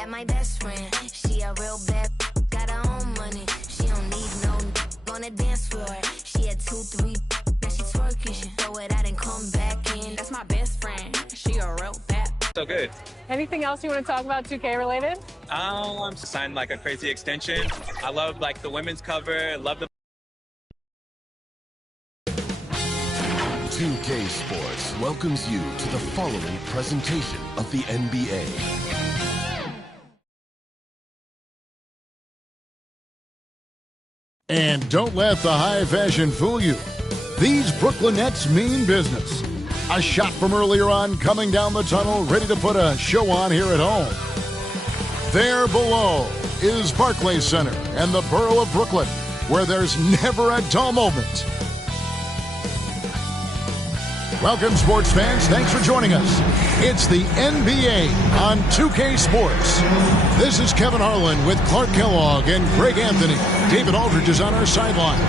That my best friend. She a real bad, got her own money. She don't need no on the dance floor. She had 2, 3, now she twerking. She throw it out and come back in. That's my best friend. She a real bad. So good. Anything else you want to talk about 2K related? I'm signed like a crazy extension. I love like the women's cover. Love the 2K Sports welcomes you to the following presentation of the NBA. And don't let the high fashion fool you. These Brooklyn Nets mean business. A shot from earlier on coming down the tunnel, ready to put a show on here at home. There below is Barclays Center and the borough of Brooklyn, where there's never a dull moment. Welcome, sports fans. Thanks for joining us. It's the NBA on 2K Sports. This is Kevin Harlan with Clark Kellogg and Greg Anthony. David Aldridge is on our sidelines.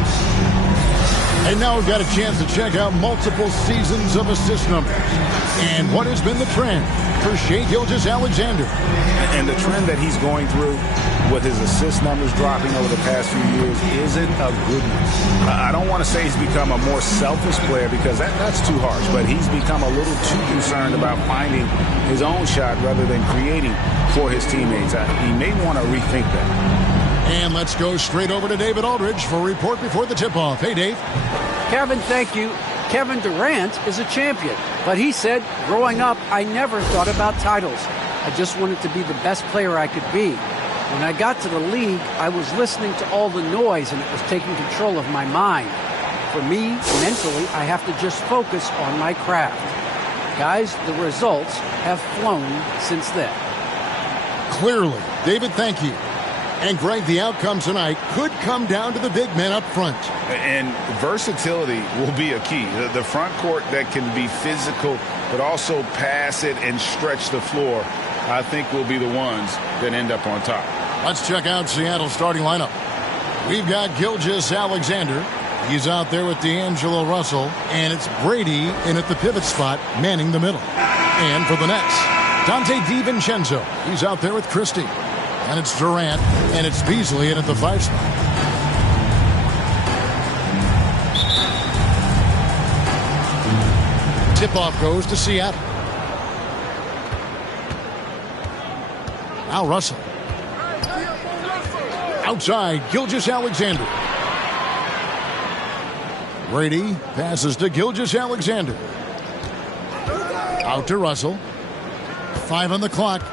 And now we've got a chance to check out multiple seasons of assist numbers and what has been the trend for Shai Gilgeous-Alexander. And the trend that he's going through with his assist numbers dropping over the past few years isn't a good one. I don't want to say he's become a more selfish player because that's too harsh, but he's become a little too concerned about finding his own shot rather than creating for his teammates. He may want to rethink that. And let's go straight over to David Aldridge for a report before the tip-off. Hey, Dave. Kevin, thank you. Kevin Durant is a champion, but he said, growing up, I never thought about titles. I just wanted to be the best player I could be. When I got to the league, I was listening to all the noise, and it was taking control of my mind. For me, mentally, I have to just focus on my craft. Guys, the results have flown since then. Clearly. David, thank you. And, Greg, the outcome tonight could come down to the big men up front. And versatility will be a key. The front court that can be physical but also pass it and stretch the floor, I think will be the ones that end up on top. Let's check out Seattle's starting lineup. We've got Gilgeous-Alexander. He's out there with D'Angelo Russell. And it's Brady in at the pivot spot, manning the middle. And for the Nets, Dante DiVincenzo. He's out there with Christie. And it's Durant, and it's Beasley in at the 5 spot. Tip-off goes to Seattle. Now Russell. Outside, Gilgeous-Alexander. Brady passes to Gilgeous-Alexander. Out to Russell. 5 on the clock.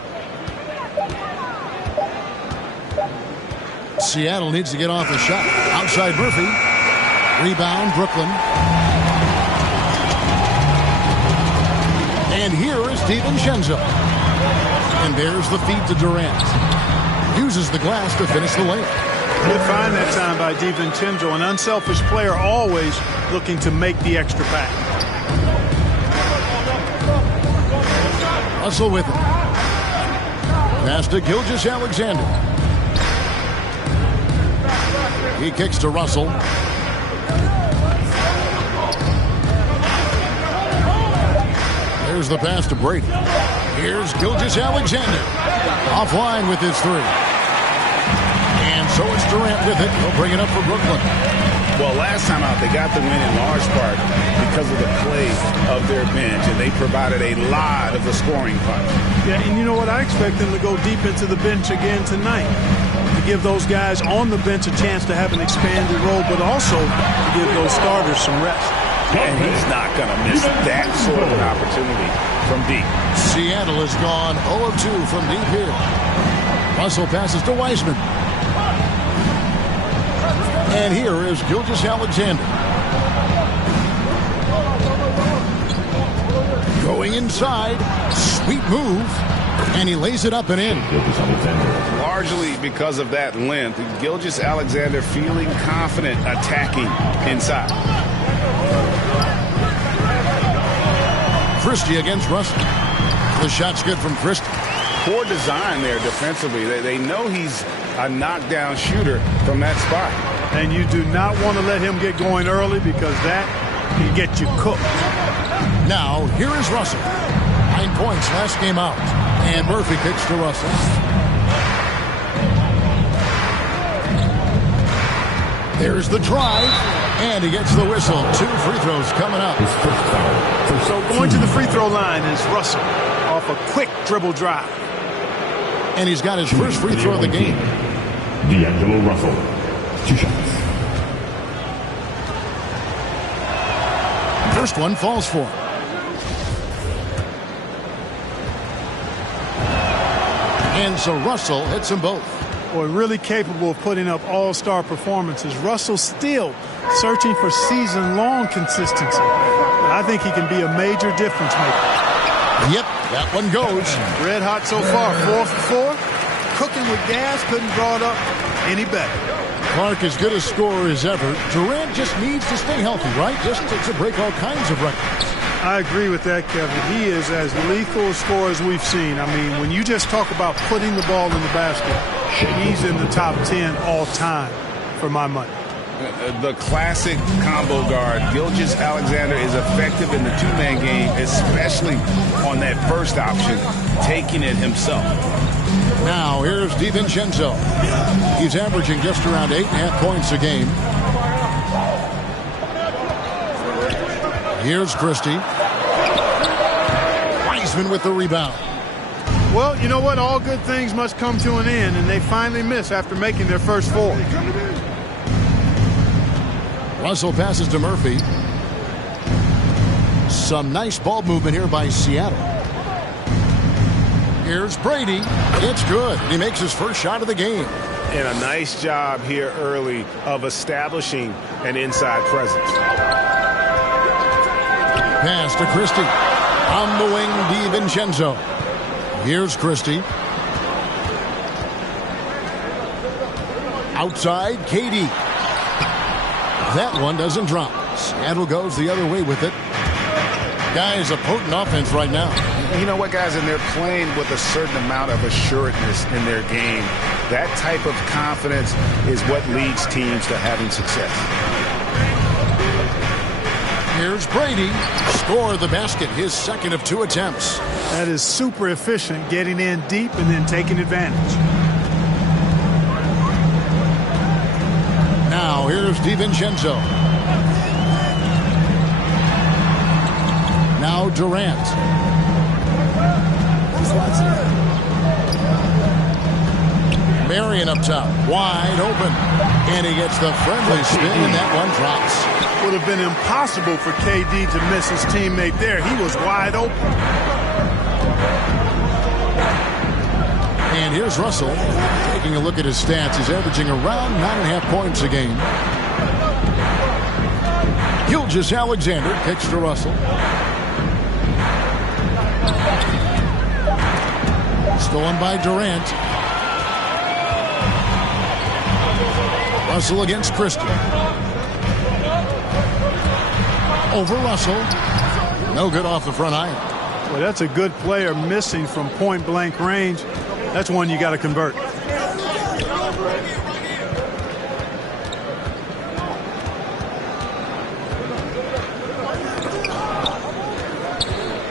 Seattle needs to get off the shot. Outside Murphy. Rebound Brooklyn. And here is DiVincenzo. And there's the feed to Durant. Uses the glass to finish the layup. Good find that time by DiVincenzo. An unselfish player, always looking to make the extra pass. Russell with it. Pass to Gilgeous-Alexander. He kicks to Russell. There's the pass to Brady. Here's Gilgeous-Alexander. Offline with his 3. And so it's Durant with it. He'll bring it up for Brooklyn. Well, last time out, they got the win in large part because of the play of their bench, and they provided a lot of the scoring punch. Yeah, and you know what? I expect them to go deep into the bench again tonight. To give those guys on the bench a chance to have an expanded role, but also to give those starters some rest. And he's not going to miss that sort of an opportunity from deep. Seattle has gone 0 of 2 from deep here. Russell passes to Wiseman. And here is Gilgeous-Alexander. Going inside. Sweet move. And he lays it up and in. Largely because of that length, Gilgeous-Alexander feeling confident attacking inside. Christie against Russell. The shot's good from Christie. Poor design there defensively. They know he's a knockdown shooter from that spot. And you do not want to let him get going early because that can get you cooked. Now, here is Russell. 9 points last game out. And Murphy kicks to Russell. There's the drive, and he gets the whistle. 2 free throws coming up. So going to the free throw line is Russell off a quick dribble drive. And he's got his first free throw of the game. D'Angelo Russell, 2 shots. First one falls for him. And so Russell hits them both. Boy, really capable of putting up all-star performances. Russell still searching for season-long consistency. But I think he can be a major difference maker. Yep, that one goes. Red hot so far, 4 for 4. Cooking with gas, couldn't draw it up any better. Clark as good a scorer as ever. Durant just needs to stay healthy, right? Just to break all kinds of records. I agree with that, Kevin. He is as lethal a scorer as we've seen. I mean, when you just talk about putting the ball in the basket, he's in the top 10 all time for my money. The classic combo guard, Gilgeous-Alexander, is effective in the two-man game, especially on that first option, taking it himself. Now, here's DiVincenzo. He's averaging just around 8.5 points a game. Here's Christie. Wiseman with the rebound. Well, you know what? All good things must come to an end, and they finally miss after making their first 4. Russell passes to Murphy. Some nice ball movement here by Seattle. Here's Brady. It's good. He makes his first shot of the game. And a nice job here early of establishing an inside presence. Pass to Christie. On the wing, DiVincenzo. Here's Christie. Outside, KD. That one doesn't drop. Seattle goes the other way with it. Guys, a potent offense right now. You know what, guys? And they're playing with a certain amount of assuredness in their game. That type of confidence is what leads teams to having success. Here's Brady. Score the basket, his second of 2 attempts. That is super efficient, getting in deep and then taking advantage. Now, here's DiVincenzo. Now Durant. Marion up top, wide open. And he gets the friendly spin, and that one drops. Would have been impossible for KD to miss his teammate there. He was wide open. And here's Russell. Taking a look at his stats, he's averaging around 9.5 points a game. Gilgeous-Alexander kicks to Russell. Stolen by Durant. Russell against Christie. Over Russell. No good off the front iron. Well, that's a good player missing from point-blank range. That's one you got to convert.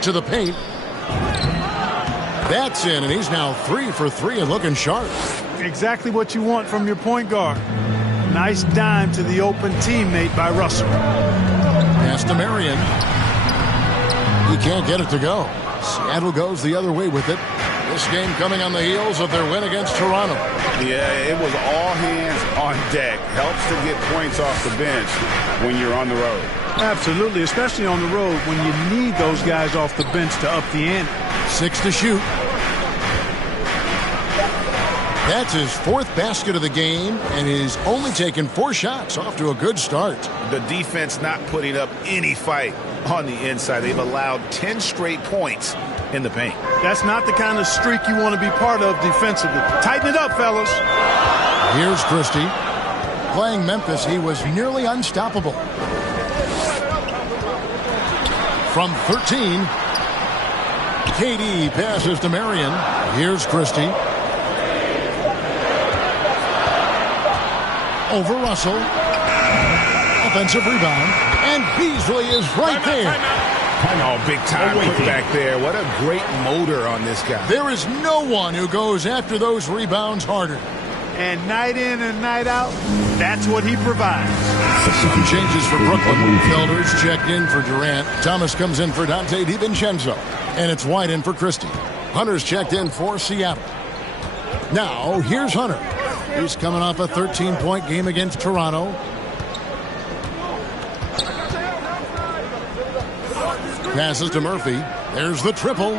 To the paint. That's in, and he's now 3 for 3 and looking sharp. Exactly what you want from your point guard. Nice dime to the open teammate by Russell. Pass to Marion. He can't get it to go. Seattle goes the other way with it. This game coming on the heels of their win against Toronto. Yeah, it was all hands on deck. Helps to get points off the bench when you're on the road. Absolutely, especially on the road when you need those guys off the bench to up the ante. 6 to shoot. That's his 4th basket of the game, and he's only taken 4 shots. Off to a good start. The defense not putting up any fight on the inside. They've allowed 10 straight points in the paint. That's not the kind of streak you want to be part of defensively. Tighten it up, fellas. Here's Christie. Playing Memphis, he was nearly unstoppable. From 13, KD passes to Marion. Here's Christie. Over Russell. Offensive rebound. And Beasley is right there. Oh, big time put back there. What a great motor on this guy. There is no one who goes after those rebounds harder. And night in and night out, that's what he provides. Changes for Brooklyn. Felder's checked in for Durant. Thomas comes in for Dante DiVincenzo. And it's White in for Christie. Hunter's checked in for Seattle. Now, here's Hunter. He's coming off a 13-point game against Toronto. Passes to Murphy. There's the triple.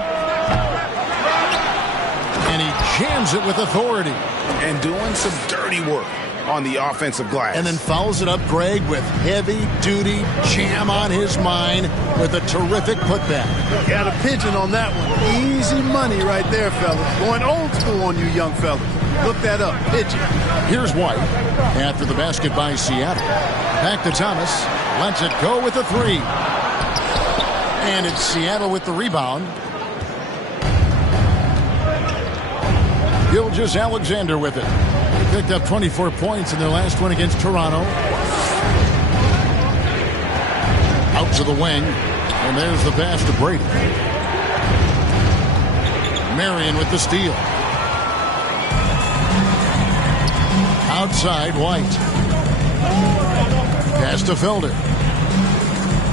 And he jams it with authority. And doing some dirty work on the offensive glass. And then fouls it up, Greg, with heavy-duty jam on his mind with a terrific putback. Got a pigeon on that one. Easy money right there, fellas. Going old school on you young fellas. Look that up. Pigeon. Here's White after the basket by Seattle. Back to Thomas. Lets it go with a three. And it's Seattle with the rebound. Gilgeous-Alexander with it. They picked up 24 points in their last one against Toronto. Out to the wing. And there's the pass to Brady. Marion with the steal. Outside, White. Pass to Felder.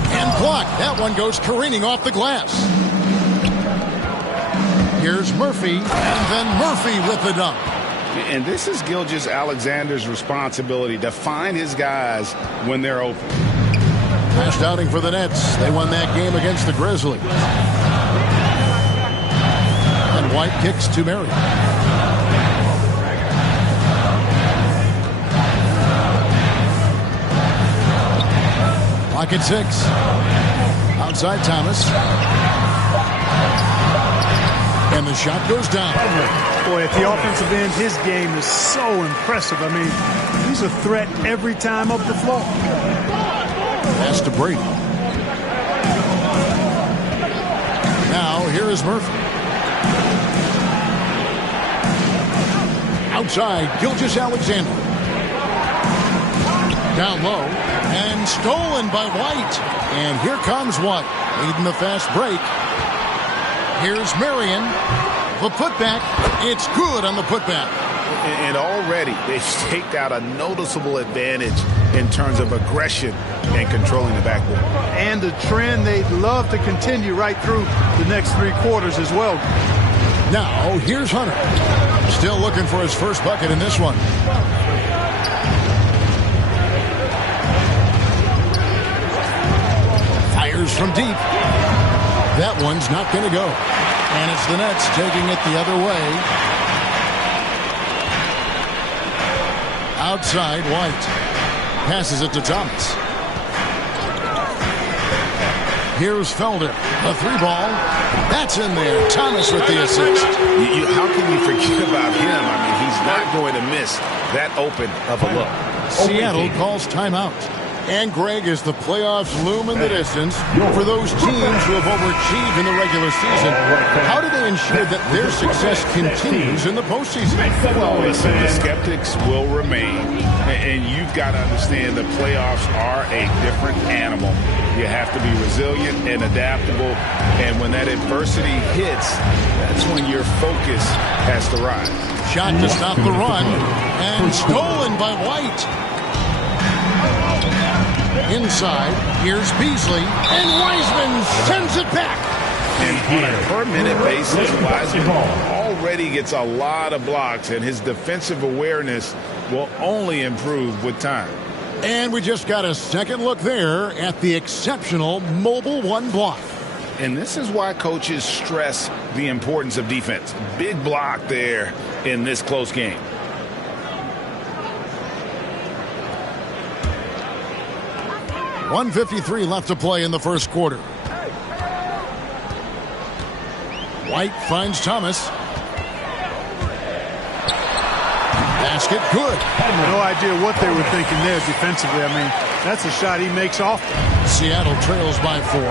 And blocked. That one goes careening off the glass. Here's Murphy, and then Murphy with the dunk. And this is Gilgeous-Alexander's responsibility to find his guys when they're open. Last outing for the Nets. They won that game against the Grizzlies. And White kicks to Marion. Pocket 6. Outside Thomas. And the shot goes down. Boy, at the offensive end, his game is so impressive. I mean, he's a threat every time up the floor. Pass to Brady. Now, here is Murphy. Outside, Gilgeous-Alexander. Down low. And stolen by White. And here comes White, leading the fast break. Here's Marion. The putback. It's good on the putback. And already they've staked out a noticeable advantage in terms of aggression and controlling the backboard. And a trend they'd love to continue right through the next 3 quarters as well. Now, here's Hunter. Still looking for his first bucket in this one. Fires from deep. That one's not going to go. And it's the Nets taking it the other way. Outside, White. Passes it to Thomas. Here's Felder. A 3-ball. That's in there. Thomas with the assist. How can you forget about him? I mean, he's not going to miss that open of a look. Seattle calls timeout. And Greg, as the playoffs loom in the distance, for those teams who have overachieved in the regular season, how do they ensure that their success continues in the postseason? Well, listen, the skeptics will remain. And you've got to understand the playoffs are a different animal. You have to be resilient and adaptable. And when that adversity hits, that's when your focus has to rise. Shot to stop the run. And stolen by White. Inside, here's Beasley, and Wiseman sends it back. And on a per-minute basis, Wiseman already gets a lot of blocks, and his defensive awareness will only improve with time. And we just got a second look there at the exceptional mobile one block. And this is why coaches stress the importance of defense. Big block there in this close game. .153 left to play in the first quarter. White finds Thomas. Basket good. No idea what they were thinking there defensively. I mean, that's a shot he makes often. Seattle trails by 4.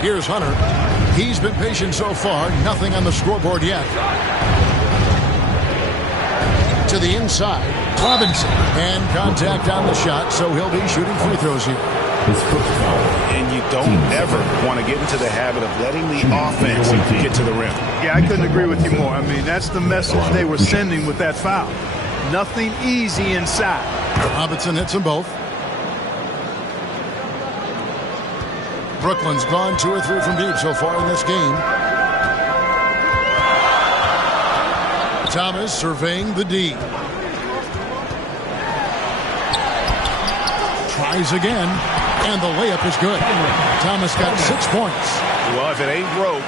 Here's Hunter. He's been patient so far. Nothing on the scoreboard yet. To the inside. Robinson. And contact on the shot, so he'll be shooting free throws here. His first foul. And you don't ever want to get into the habit of letting the offense get to the rim. Yeah, I couldn't agree with you more. I mean, that's the message they were sending with that foul. Nothing easy inside. Robinson hits them both. Brooklyn's gone 2 or 3 from deep so far in this game. Thomas surveying the D. Tries again, and the layup is good. Thomas got 6 points. Well, if it ain't broke,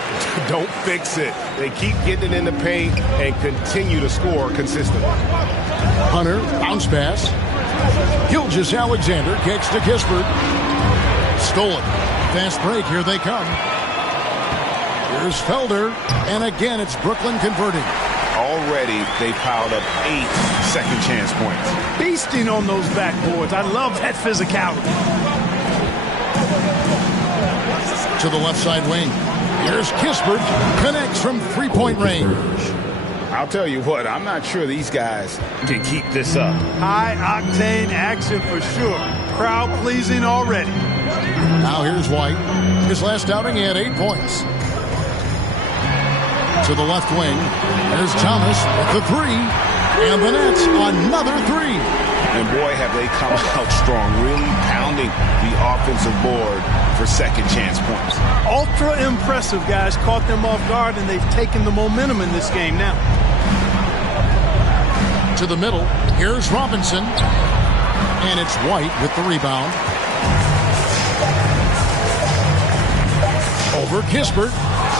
don't fix it. They keep getting it in the paint and continue to score consistently. Hunter, bounce pass. Gilgeous-Alexander kicks to Kispert. Stolen. Fast break, here they come. Here's Felder, and again it's Brooklyn converting. Already, they piled up 8 second chance points. Beasting on those backboards. I love that physicality. To the left side wing. Here's Kispert. Connects from 3-point range. I'll tell you what, I'm not sure these guys can keep this up. High-octane action for sure. Crowd-pleasing already. Now here's White. His last outing, he had 8 points. To the left wing. There's Thomas with the 3. And the Nets, another 3. And boy, have they come out strong, really pounding the offensive board for second chance points. Ultra impressive, guys. Caught them off guard, and they've taken the momentum in this game now. To the middle. Here's Robinson. And it's White with the rebound. Over Kispert.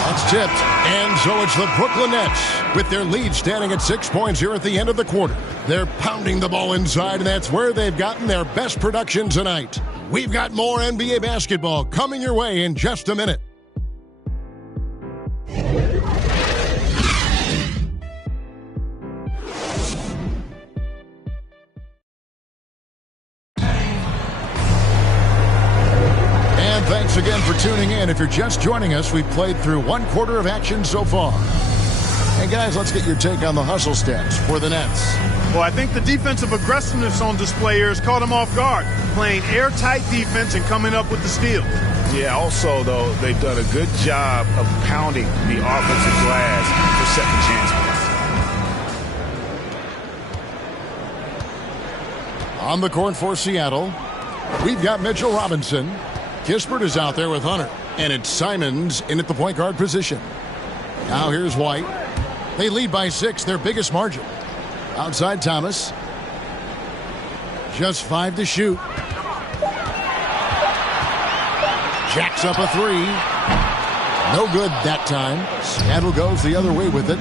That's tipped. And so it's the Brooklyn Nets with their lead standing at 6 points here at the end of the quarter. They're pounding the ball inside, and that's where they've gotten their best production tonight. We've got more NBA basketball coming your way in just a minute. Thanks again for tuning in. If you're just joining us, we've played through 1 quarter of action so far. And guys, let's get your take on the hustle stats for the Nets. Well, I think the defensive aggressiveness on display here has caught them off guard, playing airtight defense and coming up with the steal. Yeah, also, though, they've done a good job of pounding the offensive glass for second chance points. On the court for Seattle, we've got Mitchell Robinson. Kispert is out there with Hunter, and it's Simons in at the point guard position. Now here's White. They lead by 6, their biggest margin. Outside Thomas. Just 5 to shoot. Jacks up a 3. No good that time. Seattle goes the other way with it.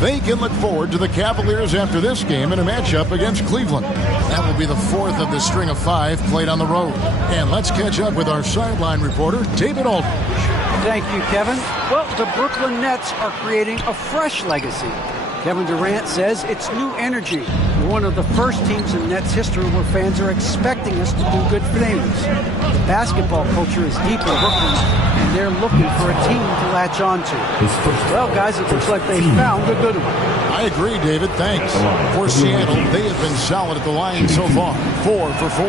They can look forward to the Cavaliers after this game in a matchup against Cleveland. That will be the 4th of the string of 5 played on the road. And let's catch up with our sideline reporter, David Aldridge. Thank you, Kevin. Well, the Brooklyn Nets are creating a fresh legacy. Kevin Durant says it's new energy. We're one of the first teams in Nets history where fans are expecting us to do good things. The basketball culture is deep in Brooklyn, and they're looking for a team to latch on to. Well, guys, it looks like they found a good one. I agree, David. Thanks. For Seattle, they have been solid at the line so far. 4 for 4.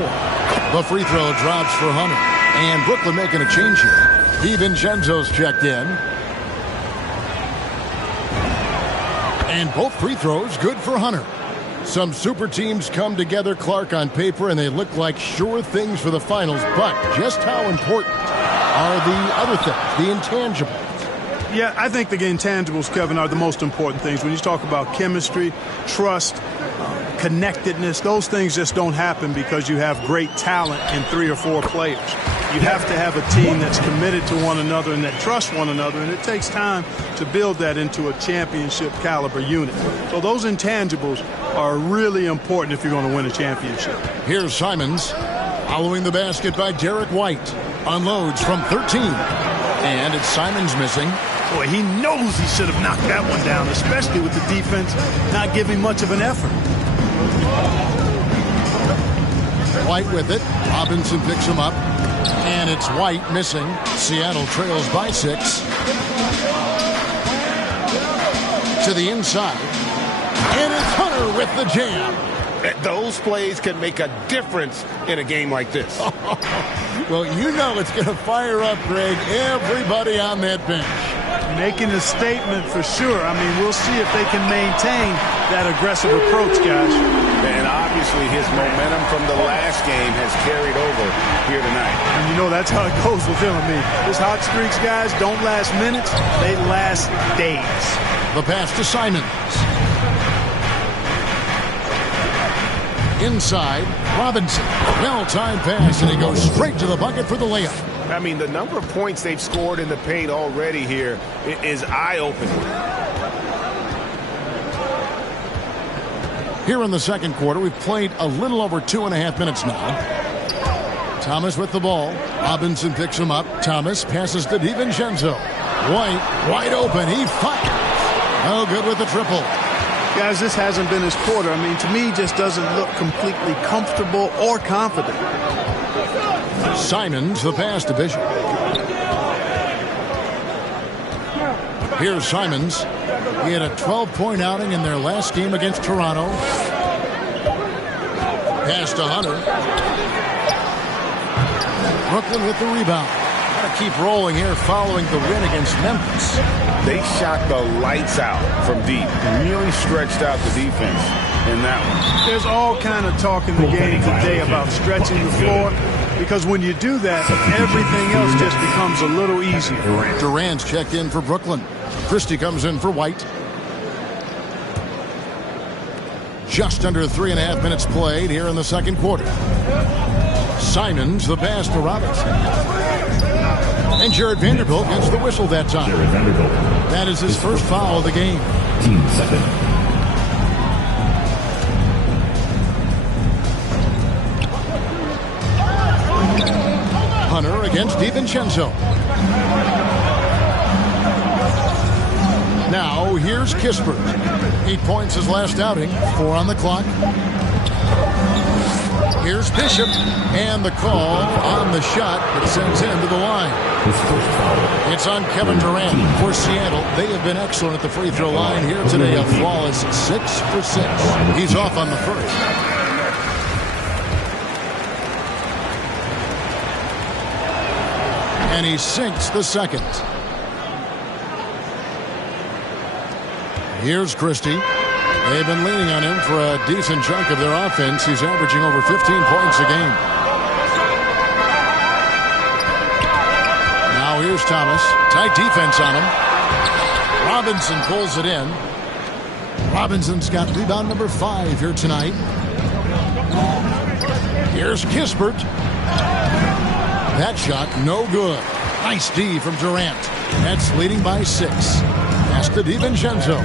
The free throw drops for Hunter. And Brooklyn making a change here. DiVincenzo's checked in. And both free throws good for Hunter. Some super teams come together, Clark, on paper, and they look like sure things for the finals. But just how important are the other things, the intangibles? Yeah, I think the intangibles, Kevin, are the most important things. When you talk about chemistry, trust, connectedness, those things just don't happen because you have great talent in 3 or 4 players. You have to have a team that's committed to one another and that trusts one another, and it takes time to build that into a championship caliber unit. So those intangibles are really important if you're going to win a championship. Here's Simons following the basket by Derek White. Unloads from 13. And it's Simons missing. Boy, he knows he should have knocked that one down, especially with the defense not giving much of an effort. White with it. Robinson picks him up. And it's White missing. Seattle trails by 6. To the inside. And it's Hunter with the jam. Those plays can make a difference in a game like this. Well, you know it's going to fire up, Greg, everybody on that bench. Making a statement for sure. I mean, we'll see if they can maintain that aggressive approach, guys. And obviously his momentum from the last game has carried over here tonight. And you know that's how it goes with him. I mean, his hot streaks, guys, don't last minutes. They last days. The pass to Simons. Inside, Robinson. Well-timed pass, and he goes straight to the bucket for the layup. I mean, the number of points they've scored in the paint already here is eye-opening. Here in the second quarter, we've played a little over 2.5 minutes now. Thomas with the ball. Robinson picks him up. Thomas passes to DiVincenzo. White, wide open. He fires. No good with the triple. Guys, this hasn't been his quarter. I mean, to me, just doesn't look completely comfortable or confident. Simons, the pass to Bishop. Here's Simons. He had a 12-point outing in their last game against Toronto. Pass to Hunter. Brooklyn with the rebound. Got to keep rolling here following the win against Memphis. They shot the lights out from deep. Really stretched out the defense in that one. There's all kind of talk in the game today about stretching the floor, because when you do that, everything else just becomes a little easier. Durant's checked in for Brooklyn. Christie comes in for White. Just under 3.5 minutes played here in the second quarter. Simons, the pass to Robinson. And Jared Vanderbilt gets the whistle that time. That is his first foul of the game. Team second. Hunter against DiVincenzo. Now here's Kispert. 8 points his last outing. 4 on the clock. Here's Bishop, and the call on the shot that sends him to the line. It's on Kevin Durant for Seattle. They have been excellent at the free throw line here today. A flawless 6 for 6. He's off on the first. And he sinks the second. Here's Christie. They've been leaning on him for a decent chunk of their offense. He's averaging over 15 points a game. Now here's Thomas. Tight defense on him. Robinson pulls it in. Robinson's got rebound number 5 here tonight. Here's Kispert. That shot no good. Nice D from Durant. That's leading by 6. Pass to DiVincenzo.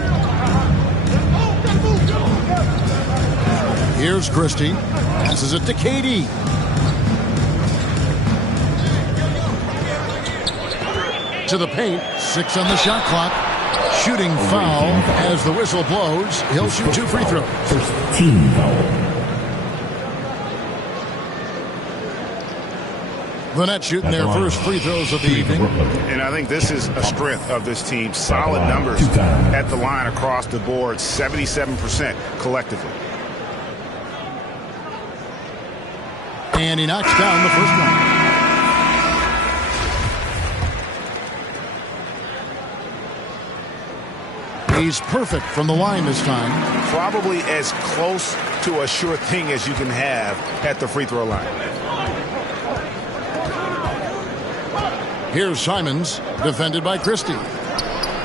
Here's Christie. Passes it to KD. To the paint. 6 on the shot clock. Shooting foul as the whistle blows. He'll shoot 2 free throws. First team foul. The Nets shooting their first free throws of the evening. And I think this is a strength of this team. Solid numbers at the line across the board. 77% collectively. And he knocks down the first one. He's perfect from the line this time. Probably as close to a sure thing as you can have at the free throw line. Here's Simons, defended by Christie.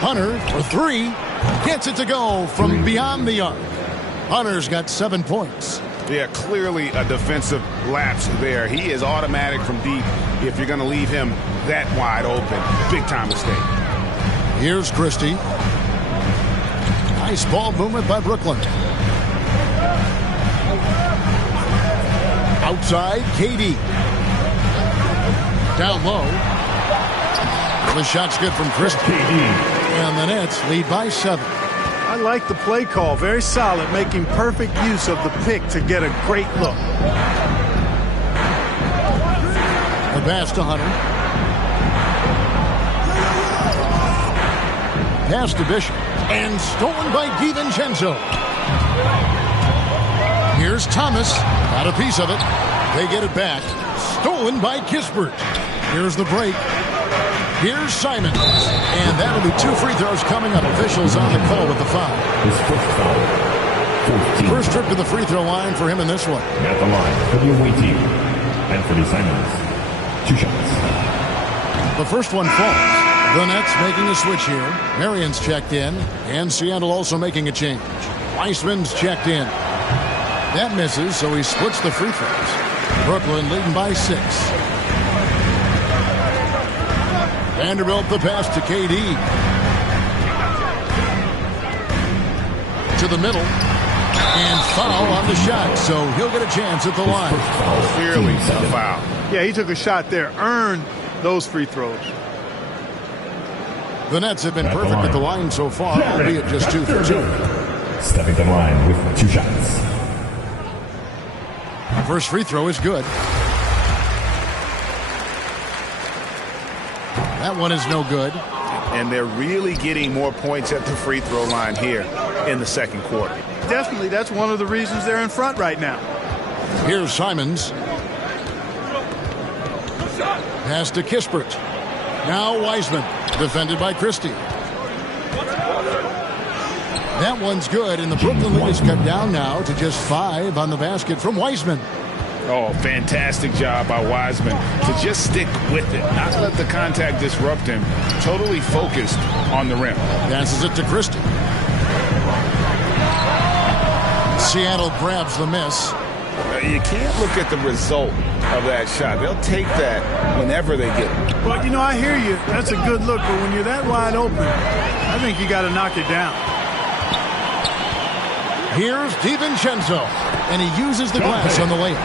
Hunter for 3. Gets it to go from beyond the arc. Hunter's got 7 points. Yeah, clearly a defensive lapse there. He is automatic from deep if you're going to leave him that wide open. Big time mistake. Here's Christie. Nice ball movement by Brooklyn. Outside, KD. Down low. The shot's good from Christie. And the Nets lead by 7. I like the play call. Very solid, making perfect use of the pick to get a great look. The pass to Hunter. Pass to Bishop. And stolen by DiVincenzo. Here's Here's Thomas. Got a piece of it. They get it back. Stolen by Kispert. Here's the break. Here's Simons. And that'll be 2 free throws coming up. Officials on the call with the foul. His first foul. 14. First trip to the free throw line for him in this one. At the line for the away team. Anthony Simons. 2 shots. The first one falls. The Nets making a switch here. Marion's checked in. And Seattle also making a change. Weissman's checked in. That misses, so he splits the free throws. Brooklyn leading by 6. Vanderbilt the pass to KD. To the middle. And foul on the shot, so he'll get a chance at the line. Clearly a foul. Yeah, he took a shot there, earned those free throws. The Nets have been perfect at the line so far, albeit just 2 for 2. Stepping to the line with 2 shots. First free throw is good. That one is no good. And they're really getting more points at the free throw line here in the second quarter. Definitely, that's one of the reasons they're in front right now. Here's Simons. Pass to Kispert. Now Wiseman, defended by Christie. That one's good, and the Brooklyn lead is cut down now to just 5 on the basket from Wiseman. Oh, fantastic job by Wiseman to just stick with it, not let the contact disrupt him. Totally focused on the rim. Passes it to Christie. Seattle grabs the miss. You can't look at the result of that shot. They'll take that whenever they get it. Well, you know, I hear you. That's a good look, but when you're that wide open, I think you got to knock it down. Here's DiVincenzo, and he uses the glass on the layup.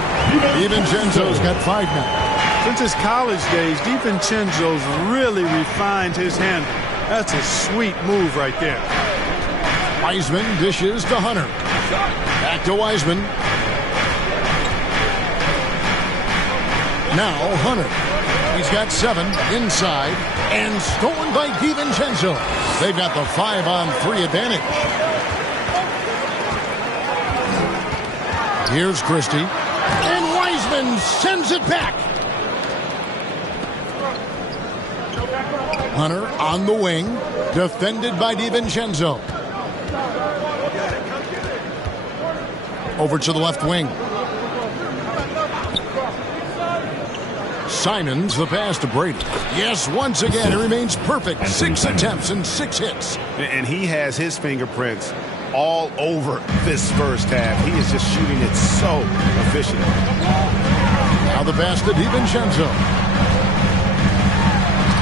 DiVincenzo's got 5 now. Since his college days, DiVincenzo's really refined his handle. That's a sweet move right there. Wiseman dishes to Hunter. Back to Wiseman. Now Hunter. He's got 7 inside and stolen by DiVincenzo. They've got the 5-on-3 advantage. Here's Christie. And Wiseman sends it back. Hunter on the wing. Defended by DiVincenzo. Over to the left wing. Simons, the pass to Brady. Yes, once again, it remains perfect. 6 attempts and 6 hits. And he has his fingerprints all over this first half. He is just shooting it so efficient. Now the pass to DiVincenzo.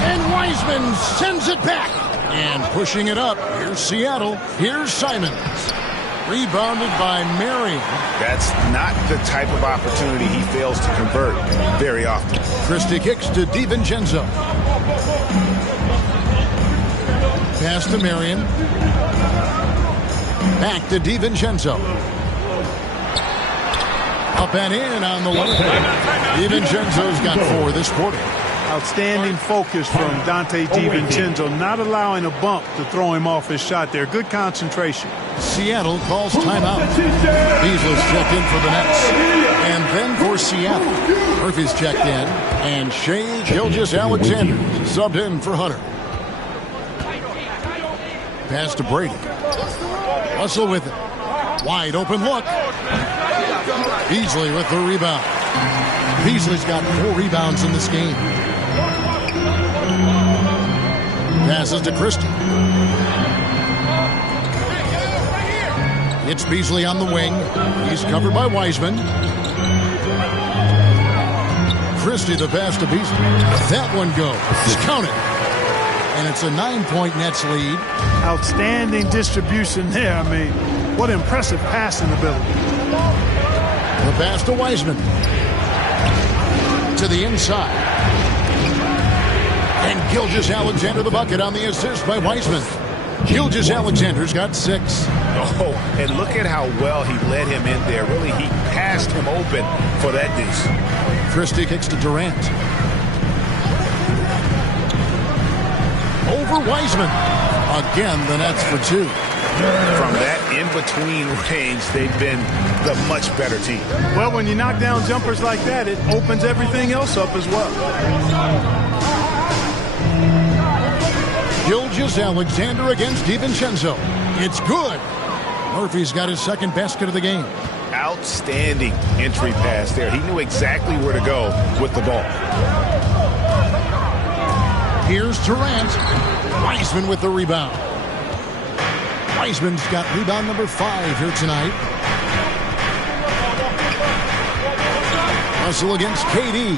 And Wiseman sends it back. And pushing it up. Here's Seattle. Here's Simons. Rebounded by Marion. That's not the type of opportunity he fails to convert very often. Christie kicks to DiVincenzo. Pass to Marion. Back to DiVincenzo. Up and in on the layup. DiVincenzo's got 4 this quarter. Outstanding focus from Dante DiVincenzo, not allowing a bump to throw him off his shot there. Good concentration. Seattle calls timeout. Beasley's checked in for the Nets. And then for Seattle, Murphy's checked in. And Shea Gilgeous-Alexander subbed in for Hunter. Pass to Brady. Russell with it. Wide open look. Beasley with the rebound. Beasley's got 4 rebounds in this game. Passes to Christie. It's Beasley on the wing. He's covered by Wiseman. Christie the pass to Beasley. That one goes. Count it. And it's a 9-point Nets lead. Outstanding distribution there. I mean, what impressive passing ability. The pass to Wiseman. To the inside. And Gilgeous-Alexander the bucket on the assist by Wiseman. Gilgeous-Alexander's got 6. Oh, and look at how well he led him in there. Really, he passed him open for that deuce. Christie kicks to Durant. Over Wiseman. Again, the Nets for 2. From that in-between range, they've been the much better team. Well, when you knock down jumpers like that, it opens everything else up as well. Gilgeous-Alexander against DiVincenzo. It's good. Murphy's got his second basket of the game. Outstanding entry pass there. He knew exactly where to go with the ball. Here's Durant. Wiseman with the rebound. Wiseman's got rebound number 5 here tonight. Russell against KD.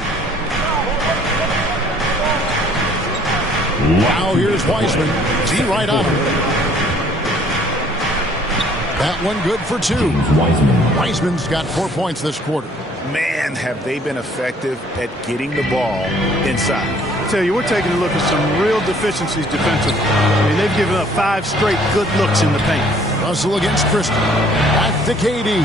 Now here's Wiseman. G right on him. That one good for 2. Wiseman's got 4 points this quarter. Man, have they been effective at getting the ball inside. I tell you, we're taking a look at some real deficiencies defensively. I mean, they've given up 5 straight good looks in the paint. Russell against Christie. Back to KD.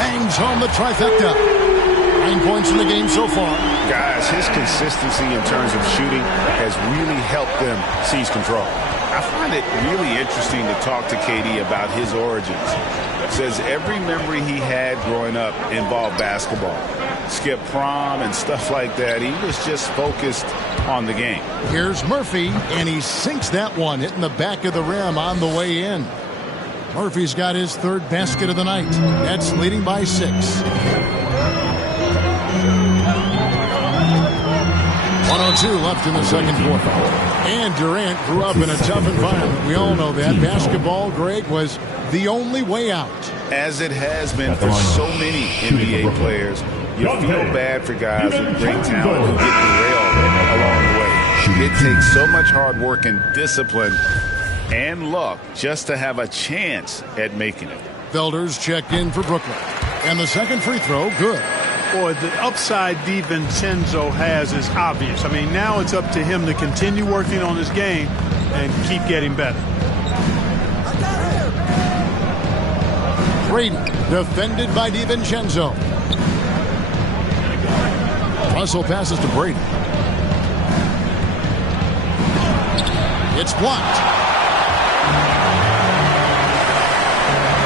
Bangs home the trifecta. 9 points in the game so far. Guys, his consistency in terms of shooting has really helped them seize control. I find it really interesting to talk to KD about his origins. Says every memory he had growing up involved basketball. Skip prom and stuff like that. He was just focused on the game. Here's Murphy, and he sinks that one, hitting the back of the rim on the way in. Murphy's got his 3rd basket of the night. Nets leading by 6. 1:02 left in the second quarter. And Durant grew up in a tough environment. We all know that. Basketball, Greg, was the only way out. As it has been for so many NBA players, you feel bad for guys with great talent who get derailed along the way. It takes so much hard work and discipline and luck just to have a chance at making it. Felder's checked in for Brooklyn. And the second free throw, good. Boy, the upside DiVincenzo has is obvious. I mean, now it's up to him to continue working on his game and keep getting better. Brady, defended by DiVincenzo. Russell passes to Brady. It's blocked.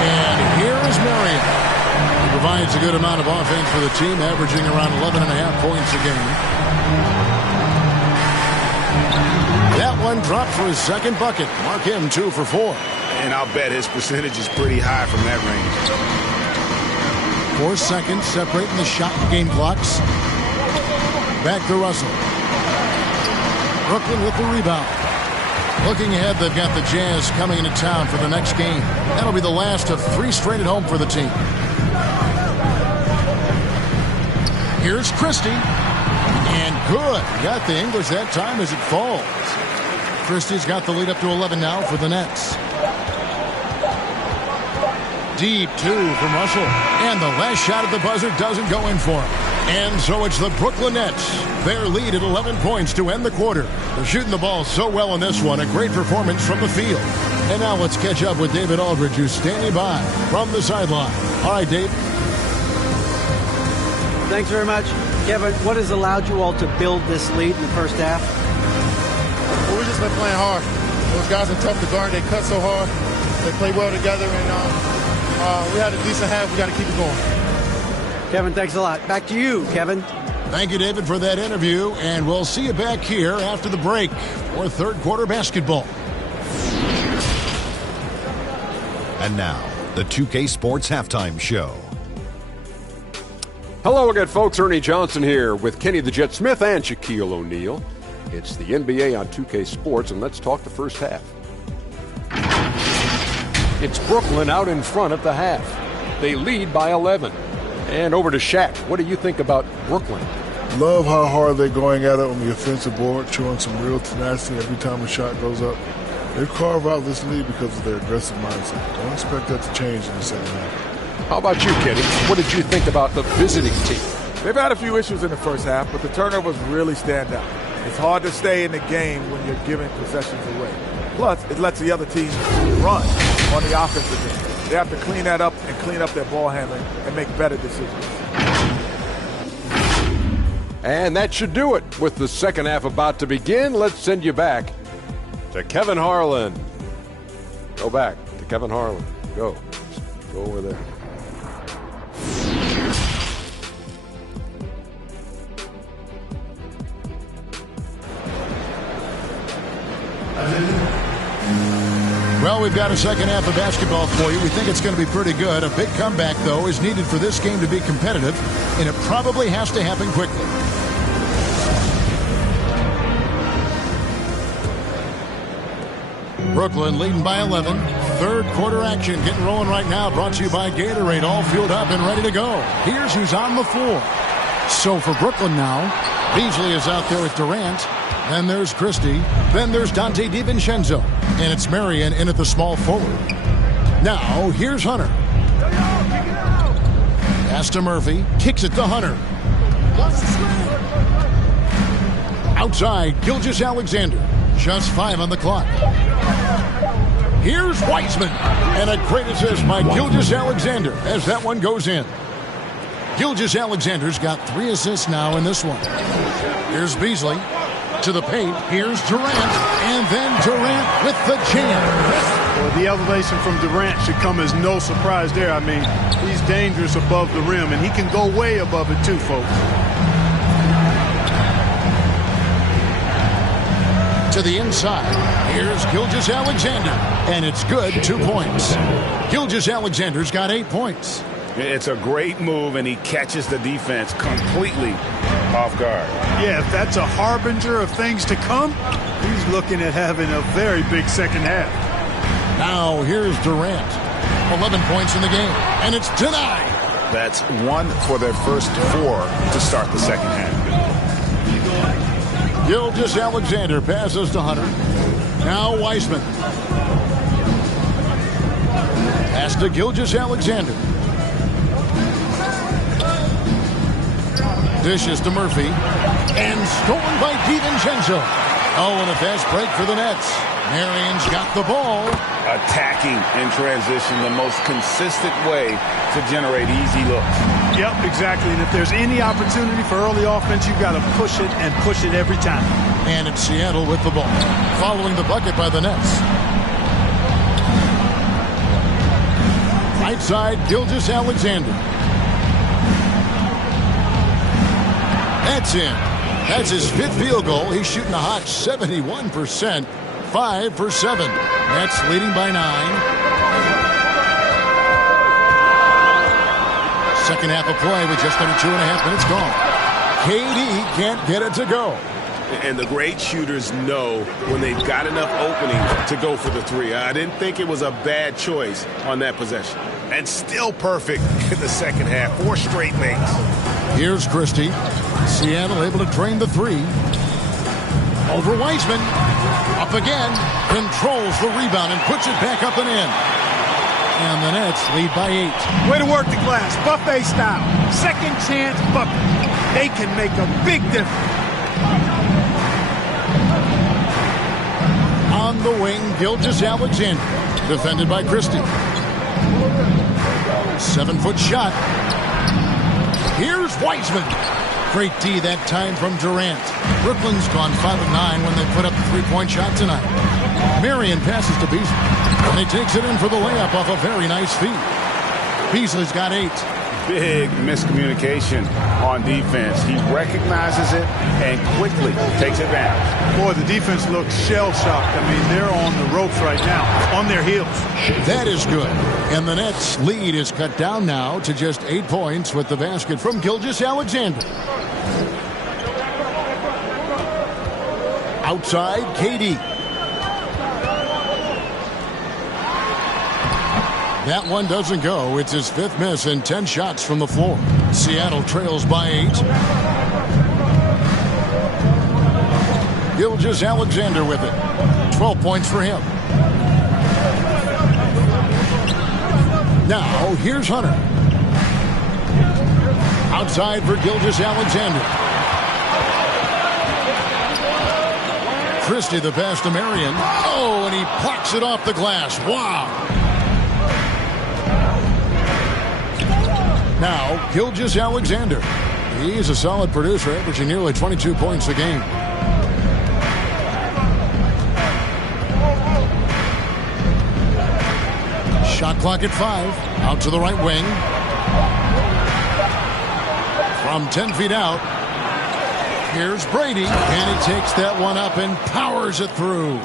And here is Marion. He provides a good amount of offense for the team, averaging around 11.5 points a game. That one dropped for his second bucket. Mark him 2 for 4. And I'll bet his percentage is pretty high from that range. 4 seconds separating the shot and game clocks. Back to Russell. Brooklyn with the rebound. Looking ahead, they've got the Jazz coming into town for the next game. That'll be the last of 3 straight at home for the team. Here's Christie. And good. Got the English that time as it falls. Christie's got the lead up to 11 now for the Nets. Deep 2 from Russell. And the last shot at the buzzer doesn't go in for him. And so it's the Brooklyn Nets. Their lead at 11 points to end the quarter. They're shooting the ball so well in this one. A great performance from the field. And now let's catch up with David Aldridge, who's standing by from the sideline. All right, Dave. Thanks very much. Kevin, what has allowed you all to build this lead in the first half? Well, we've just been playing hard. Those guys are tough to guard. They cut so hard. They play well together, and we had a decent half. We got to keep it going. Kevin, thanks a lot. Back to you, Kevin. Thank you, David, for that interview, and we'll see you back here after the break for third quarter basketball. And now, the 2K Sports Halftime Show. Hello again, folks. Ernie Johnson here with Kenny the Jet Smith and Shaquille O'Neal. It's the NBA on 2K Sports, and let's talk the first half. It's Brooklyn out in front at the half. They lead by 11. And over to Shaq. What do you think about Brooklyn? Love how hard they're going at it on the offensive board, showing some real tenacity every time a shot goes up. They carve out this lead because of their aggressive mindset. Don't expect that to change in the second half. How about you, Kenny? What did you think about the visiting team? They've had a few issues in the first half, but the turnovers really stand out. It's hard to stay in the game when you're giving possessions away. Plus, it lets the other team run on the offensive end. They have to clean that up and clean up their ball handling and make better decisions. And that should do it. With the second half about to begin, let's send you back to Kevin Harlan. Go back to Kevin Harlan. Go. Go over there. Well, we've got a second half of basketball for you. We think it's going to be pretty good. A big comeback, though, is needed for this game to be competitive, and it probably has to happen quickly. Brooklyn leading by 11. Third quarter action getting rolling right now. Brought to you by Gatorade. All fueled up and ready to go. Here's who's on the floor. So for Brooklyn now, Beasley is out there with Durant. Then there's Christie. Then there's Dante DiVincenzo. And it's Marion in at the small forward. Now, here's Hunter. Pass to Murphy. Kicks it to Hunter. Outside, Gilgeous-Alexander. Just 5 on the clock. Here's Weissman. And a great assist by Gilgeous-Alexander as that one goes in. Gilgeous-Alexander's got 3 assists now in this one. Here's Beasley. To the paint, here's Durant, and then Durant with the jam. Well, the elevation from Durant should come as no surprise there. I mean, he's dangerous above the rim, and he can go way above it too, folks. To the inside, here's Gilgeous-Alexander, and it's good, 2 points. Gilgeous-Alexander's got 8 points. It's a great move, and he catches the defense completely off guard. Yeah, if that's a harbinger of things to come, he's looking at having a very big second half. Now here's Durant. 11 points in the game, and it's denied. That's 1 for their first 4 to start the second half. Gilgeous-Alexander passes to Hunter. Now Weissman. Pass to Gilgeous-Alexander. Dishes to Murphy. And stolen by DiVincenzo. Oh, and a fast break for the Nets. Marion's got the ball. Attacking in transition, the most consistent way to generate easy looks. Yep, exactly. And if there's any opportunity for early offense, you've got to push it and push it every time. And it's Seattle with the ball. Following the bucket by the Nets. Right side, Gilgeous-Alexander. That's in. That's his 5th field goal. He's shooting a hot 71%. 5 for 7. Nets leading by 9. Second half of play with just under 2.5 minutes gone. KD can't get it to go. And the great shooters know when they've got enough opening to go for the 3. I didn't think it was a bad choice on that possession. And still perfect in the second half. 4 straight makes. Here's Christie. Seattle able to drain the 3. Over Weissman. Up again. Controls the rebound and puts it back up and in. And the Nets lead by 8. Way to work the glass. Buffet style. Second chance bucket. They can make a big difference. On the wing, Gilgeous-Alexander. Defended by Christie. 7-foot shot. Here's Weissman. Great D that time from Durant. Brooklyn's gone 5 of 9 when they put up a 3-point shot tonight. Marion passes to Beasley. And he takes it in for the layup off a very nice feed. Beasley's got 8. Big miscommunication on defense. He recognizes it and quickly takes advantage. Boy, the defense looks shell-shocked. I mean, they're on the ropes right now, on their heels. That is good. And the Nets' lead is cut down now to just 8 points with the basket from Gilgeous-Alexander. Outside, KD. That one doesn't go. It's his 5th miss and 10 shots from the floor. Seattle trails by 8. Gilgeous-Alexander with it. 12 points for him. Now, here's Hunter. Outside for Gilgeous-Alexander. Christie the pass to Marion. Oh, and he plucks it off the glass. Wow. Now, Gilgeous-Alexander. He's a solid producer, averaging nearly 22 points a game. Shot clock at 5. Out to the right wing. From 10 feet out, here's Brady, and he takes that one up and powers it through.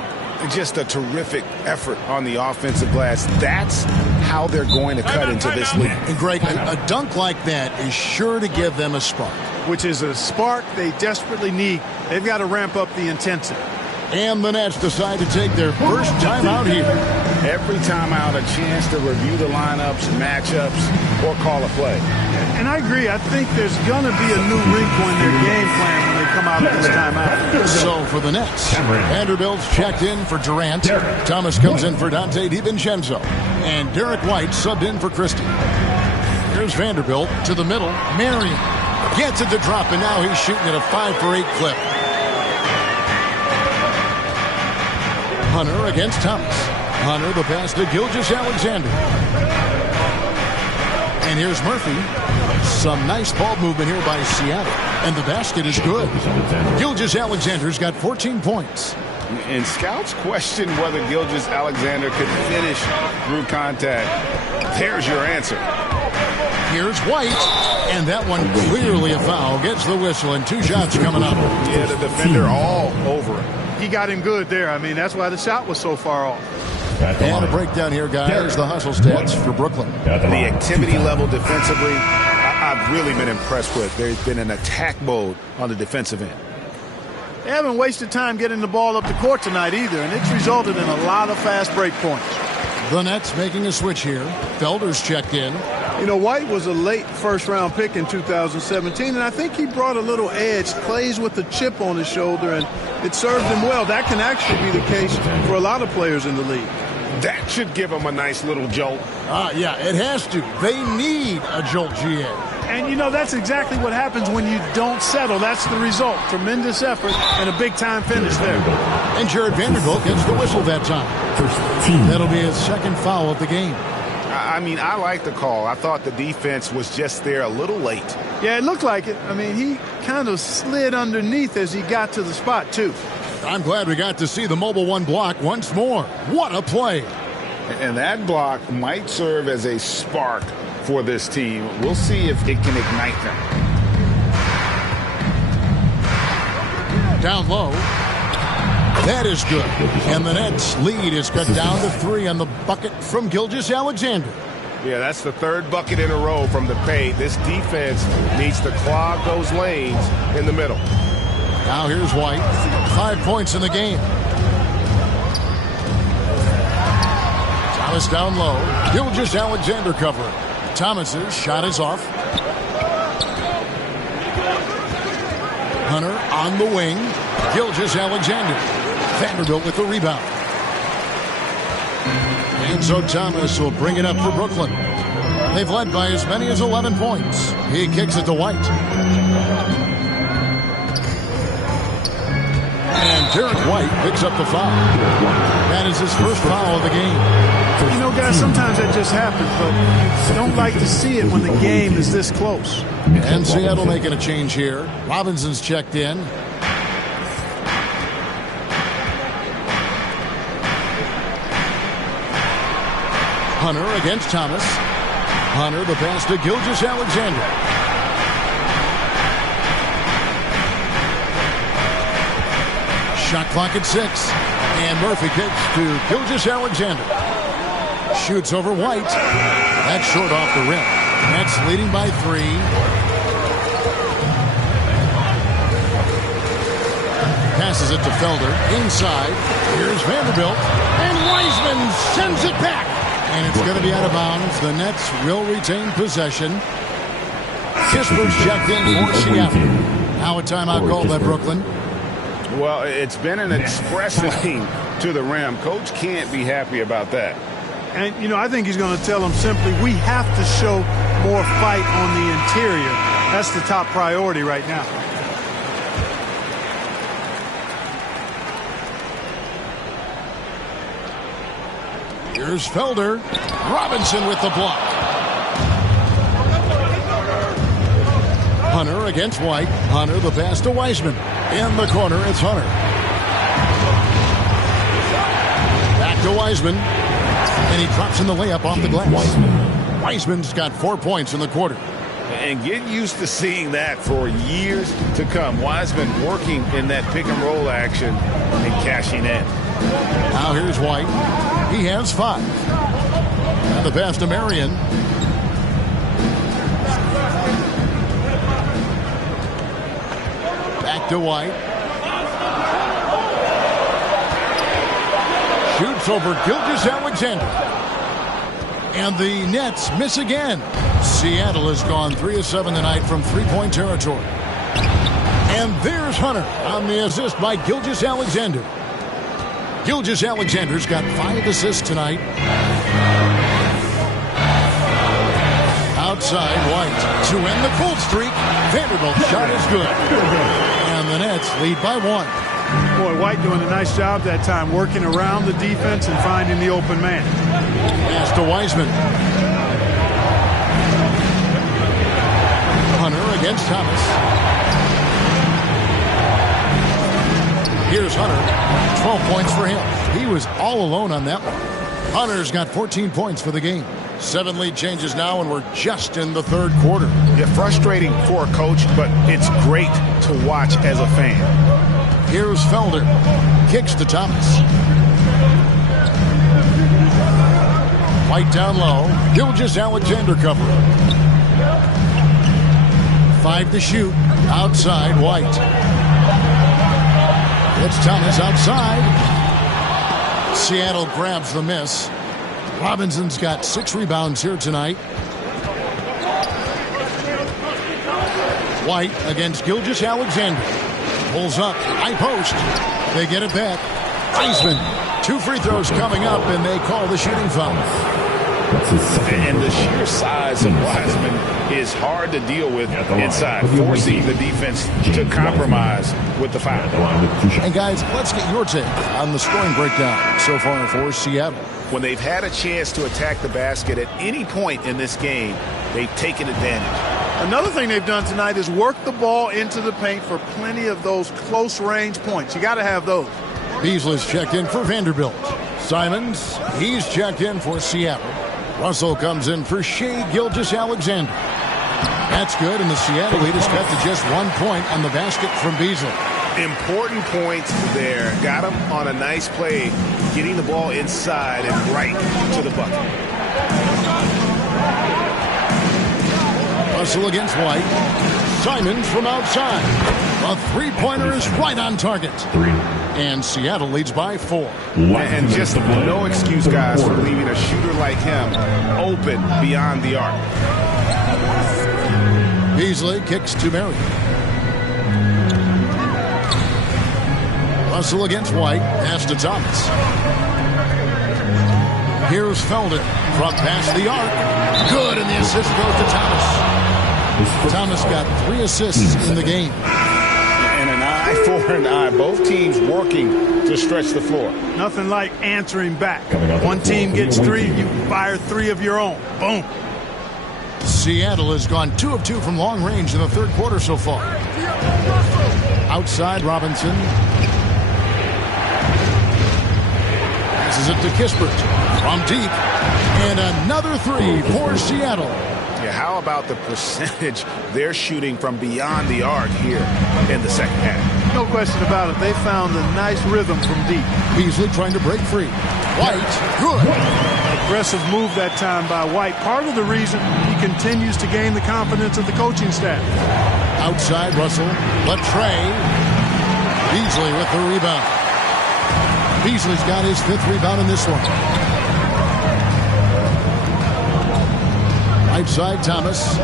Just a terrific effort on the offensive glass. That's how they're going to cut into this league. And Greg, a dunk like that is sure to give them a spark. Which is a spark they desperately need. They've got to ramp up the intensity. And the Nets decide to take their first time out here. Every time out, a chance to review the lineups, matchups, or call a play. And I agree. I think there's going to be a new wrinkle in their game plan when they come out of this timeout. So for the Nets, Vanderbilt's checked in for Durant. Thomas comes in for Dante DiVincenzo. And Derek White subbed in for Christie. Here's Vanderbilt to the middle. Marion gets it to drop, and now he's shooting at a 5-for-8 clip. Hunter against Thomas. Hunter the pass to Gilgeous-Alexander. And here's Murphy. Some nice ball movement here by Seattle. And the basket is good. Gilgeous-Alexander's got 14 points. And scouts question whether Gilgeous-Alexander could finish through contact. There's your answer. Here's White. And that one clearly a foul. Gets the whistle, and 2 shots coming up. Yeah, the defender all over it. He got him good there. I mean, that's why the shot was so far off. And a breakdown here, guys. Here's the hustle stats for Brooklyn. The activity level defensively, I've really been impressed with. There's been an attack mode on the defensive end. They haven't wasted time getting the ball up the court tonight either, and it's resulted in a lot of fast break points. The Nets making a switch here. Felder's checked in. You know, White was a late first-round pick in 2017, and I think he brought a little edge. Plays with the chip on his shoulder, and it served him well. That can actually be the case for a lot of players in the league. That should give him a nice little jolt. Yeah, it has to. They need a jolt, GA. And, you know, that's exactly what happens when you don't settle. That's the result. Tremendous effort and a big-time finish there. And Jared Vanderbilt gets the whistle that time. That'll be his second foul of the game. I mean, I like the call. I thought the defense was just there a little late. Yeah, it looked like it. I mean, he kind of slid underneath as he got to the spot, too. I'm glad we got to see the Mobile One block once more. What a play. And that block might serve as a spark for this team. We'll see if it can ignite them. Down low. That is good. And the Nets lead is cut down to 3 on the bucket from Gilgeous-Alexander. Yeah, that's the third bucket in a row from the paint. This defense needs to clog those lanes in the middle. Now here's White. 5 points in the game. Thomas down low. Gilgeous-Alexander covering. Thomas's shot is off. Hunter on the wing. Gilgeous-Alexander. Vanderbilt with the rebound. And so Thomas will bring it up for Brooklyn. They've led by as many as 11 points. He kicks it to White. And Derek White picks up the foul. That is his first foul of the game. You know, guys, sometimes that just happens, but you don't like to see it when the game is this close. And Seattle making a change here. Robinson's checked in. Hunter against Thomas. Hunter the pass to Gilgeous-Alexander. Shot clock at 6. And Murphy kicks to Gilgeous-Alexander. Shoots over White. That's short off the rim. Nets leading by 3. Passes it to Felder. Inside. Here's Vanderbilt. And Wiseman sends it back. And it's going to be out of bounds. The Nets will retain possession. Kisper's checked in for Seattle. Now a timeout called by Brooklyn. Well, it's been an express lane to the rim. Coach can't be happy about that. And, you know, I think he's going to tell them simply, we have to show more fight on the interior. That's the top priority right now. Here's Felder. Robinson with the block. Hunter against White. Hunter the pass to Wiseman. In the corner, it's Hunter. Back to Wiseman. And he drops in the layup off the glass. Wiseman's got 4 points in the quarter. And get used to seeing that for years to come. Wiseman working in that pick-and-roll action and cashing in. Now here's White. He has 5. And the pass to Marion. Back to White. Shoots over Gilgeous-Alexander. And the Nets miss again. Seattle has gone 3 of 7 tonight from three-point territory. And there's Hunter on the assist by Gilgeous-Alexander. Gilgeous-Alexander's got 5 assists tonight. Outside White to end the cold streak. Vanderbilt's shot is good. And the Nets lead by 1. Boy, White doing a nice job that time, working around the defense and finding the open man. Pass to Wiseman. Hunter against Thomas. Here's Hunter. 12 points for him. He was all alone on that one. Hunter's got 14 points for the game. 7 lead changes now, and we're just in the third quarter. Yeah, frustrating for a coach, but it's great to watch as a fan. Here's Felder. Kicks to Thomas. White down low. Gilgeous-Alexander covering. 5 to shoot. Outside White. It's Thomas outside. Seattle grabs the miss. Robinson's got 6 rebounds here tonight. White against Gilgeous-Alexander. Pulls up. High post. They get it back. Wiseman. 2 free throws coming up, and they call the shooting foul. And the sheer size of Wiseman is hard to deal with inside, forcing the defense to compromise with the foul. And guys, let's get your take on the scoring breakdown so far for Seattle. When they've had a chance to attack the basket at any point in this game, they've taken advantage. Another thing they've done tonight is work the ball into the paint for plenty of those close-range points. You got to have those. Beasley's checked in for Vanderbilt. Simons, he's checked in for Seattle. Russell comes in for Shai Gilgeous-Alexander. That's good, and the Seattle lead is cut to just 1 point on the basket from Beasley. Important points there. Got him on a nice play, getting the ball inside and right to the bucket. Russell against White. Simons from outside. A three-pointer is right on target. And Seattle leads by 4. And just no excuse, guys, for leaving a shooter like him open beyond the arc. Beasley kicks to Marion. Russell against White. Pass to Thomas. Here's Felder. Front pass the arc. Good, and the assist goes to Thomas. Thomas got 3 assists in the game. And an eye for an eye. Both teams working to stretch the floor. Nothing like answering back. One team gets 3, you fire 3 of your own. Boom. Seattle has gone 2 of 2 from long range in the third quarter so far. Outside Robinson. Passes it to Kispert from deep. And another 3 for Seattle. Yeah, how about the percentage they're shooting from beyond the arc here in the second half? No question about it. They found a nice rhythm from deep. Beasley trying to break free. White, good. Aggressive move that time by White. Part of the reason he continues to gain the confidence of the coaching staff. Outside Russell. Latrey. Beasley with the rebound. Beasley's got his 5th rebound in this one. Right side, Thomas.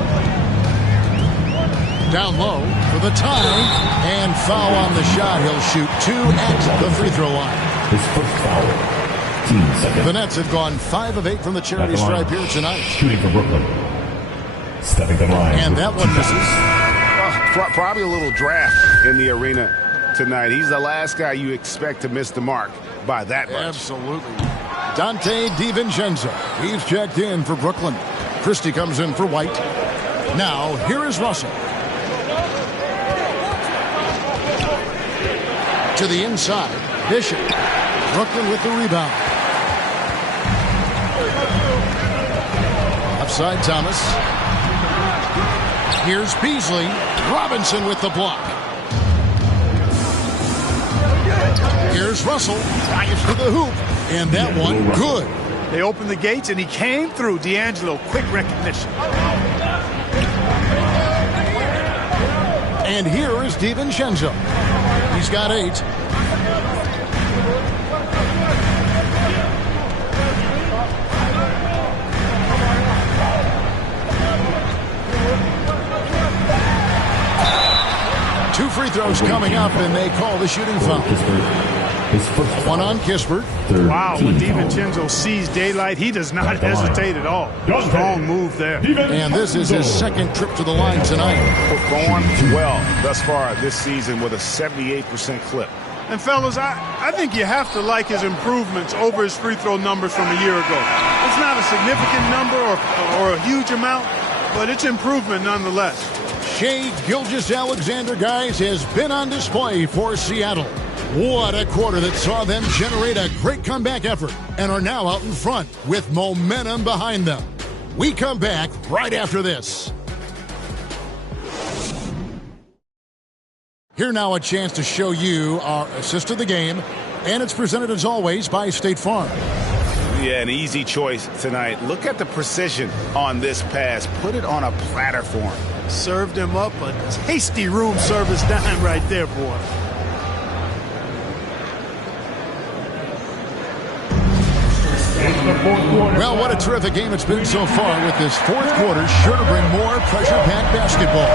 Down low for the tie. And foul on the shot. He'll shoot 2 at the free throw line. His first foul. The Nets have gone 5 of 8 from the charity stripe here tonight. Shooting for Brooklyn. Stepping the line. And that one misses. Probably a little draft in the arena tonight. He's the last guy you expect to miss the mark by that much. Absolutely. Dante DiVincenzo. He's checked in for Brooklyn. Christie comes in for White. Now, here is Russell. To the inside. Bishop. Brooklyn with the rebound. Left side, Thomas. Here's Beasley. Robinson with the block. Here's Russell. Drives to the hoop. And that one, good. They opened the gates, and he came through. D'Angelo, quick recognition. And here is DiVincenzo. He's got 8. Two free throws coming up, and they call the shooting foul. One on Kispert. Wow, when DiVincenzo sees daylight, he does not hesitate at all. Strong move there. And this is his second trip to the line tonight. Performed well thus far this season with a 78% clip. And fellas, I think you have to like his improvements over his free throw numbers from a year ago. It's not a significant number or a huge amount, but it's improvement nonetheless. Shai Gilgeous-Alexander, guys, has been on display for Seattle. What a quarter that saw them generate a great comeback effort and are now out in front with momentum behind them. We come back right after this. Here now a chance to show you our assist of the game, and it's presented as always by State Farm. Yeah, an easy choice tonight. Look at the precision on this pass. Put it on a platter for him. Served him up a tasty room service dime right there, boy. Well, what a terrific game it's been so far, with this fourth quarter sure to bring more pressure-packed basketball.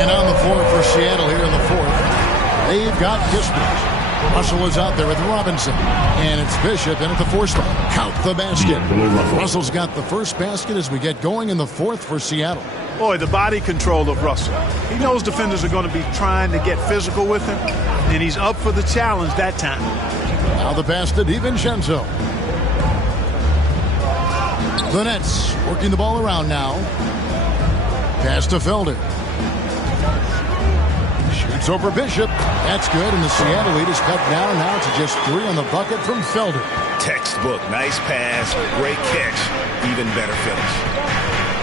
And on the floor for Seattle here in the fourth, they've got Kispert. Russell is out there with Robinson. And it's Bishop in at the 4 spot. Count the basket. Russell's got the first basket as we get going in the fourth for Seattle. Boy, the body control of Russell. He knows defenders are going to be trying to get physical with him, and he's up for the challenge that time. Now the pass to DiVincenzo. The Nets working the ball around now. Pass to Felder. Shoots over Bishop. That's good, and the Seattle lead is cut down now to just 3 on the bucket from Felder. Textbook. Nice pass. Great catch. Even better finish.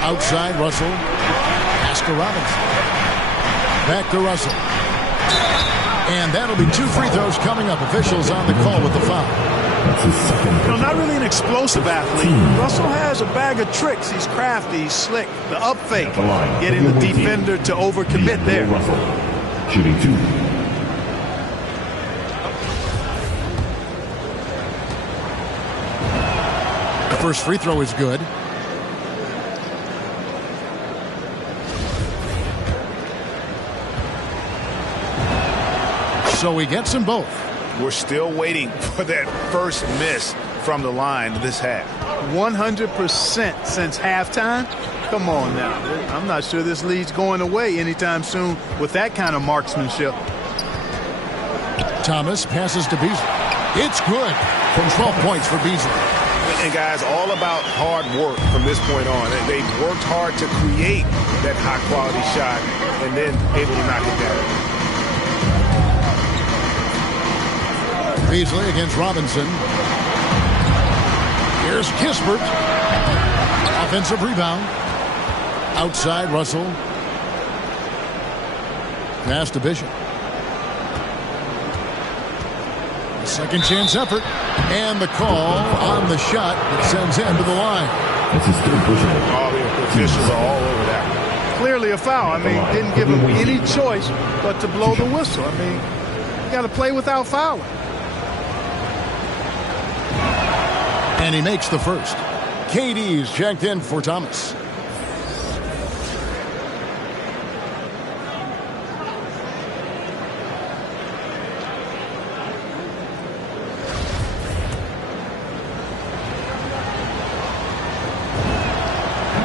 Outside, Russell. Pass to Robinson. Back to Russell. And that'll be 2 free throws coming up. Officials on the call with the foul. Not really an explosive athlete. Russell has a bag of tricks. He's crafty, he's slick. The up fake, getting the defender to overcommit there. Russell, shooting 2. The first free throw is good. So he gets them both. We're still waiting for that first miss from the line this half. 100% since halftime? Come on now. I'm not sure this lead's going away anytime soon with that kind of marksmanship. Thomas passes to Beasley. It's good. From 12 points for Beasley. And guys, all about hard work from this point on. They've worked hard to create that high-quality shot and then able to knock it down. Beasley against Robinson. Here's Kispert. Offensive rebound. Outside, Russell. Pass to Bishop. A second chance effort. And the call on the shot that sends him to the line. This is still pushing. All the officials are all over that. Clearly a foul. I mean, didn't give him any choice but to blow the whistle. I mean, you got to play without fouling. And he makes the first. KD's checked in for Thomas.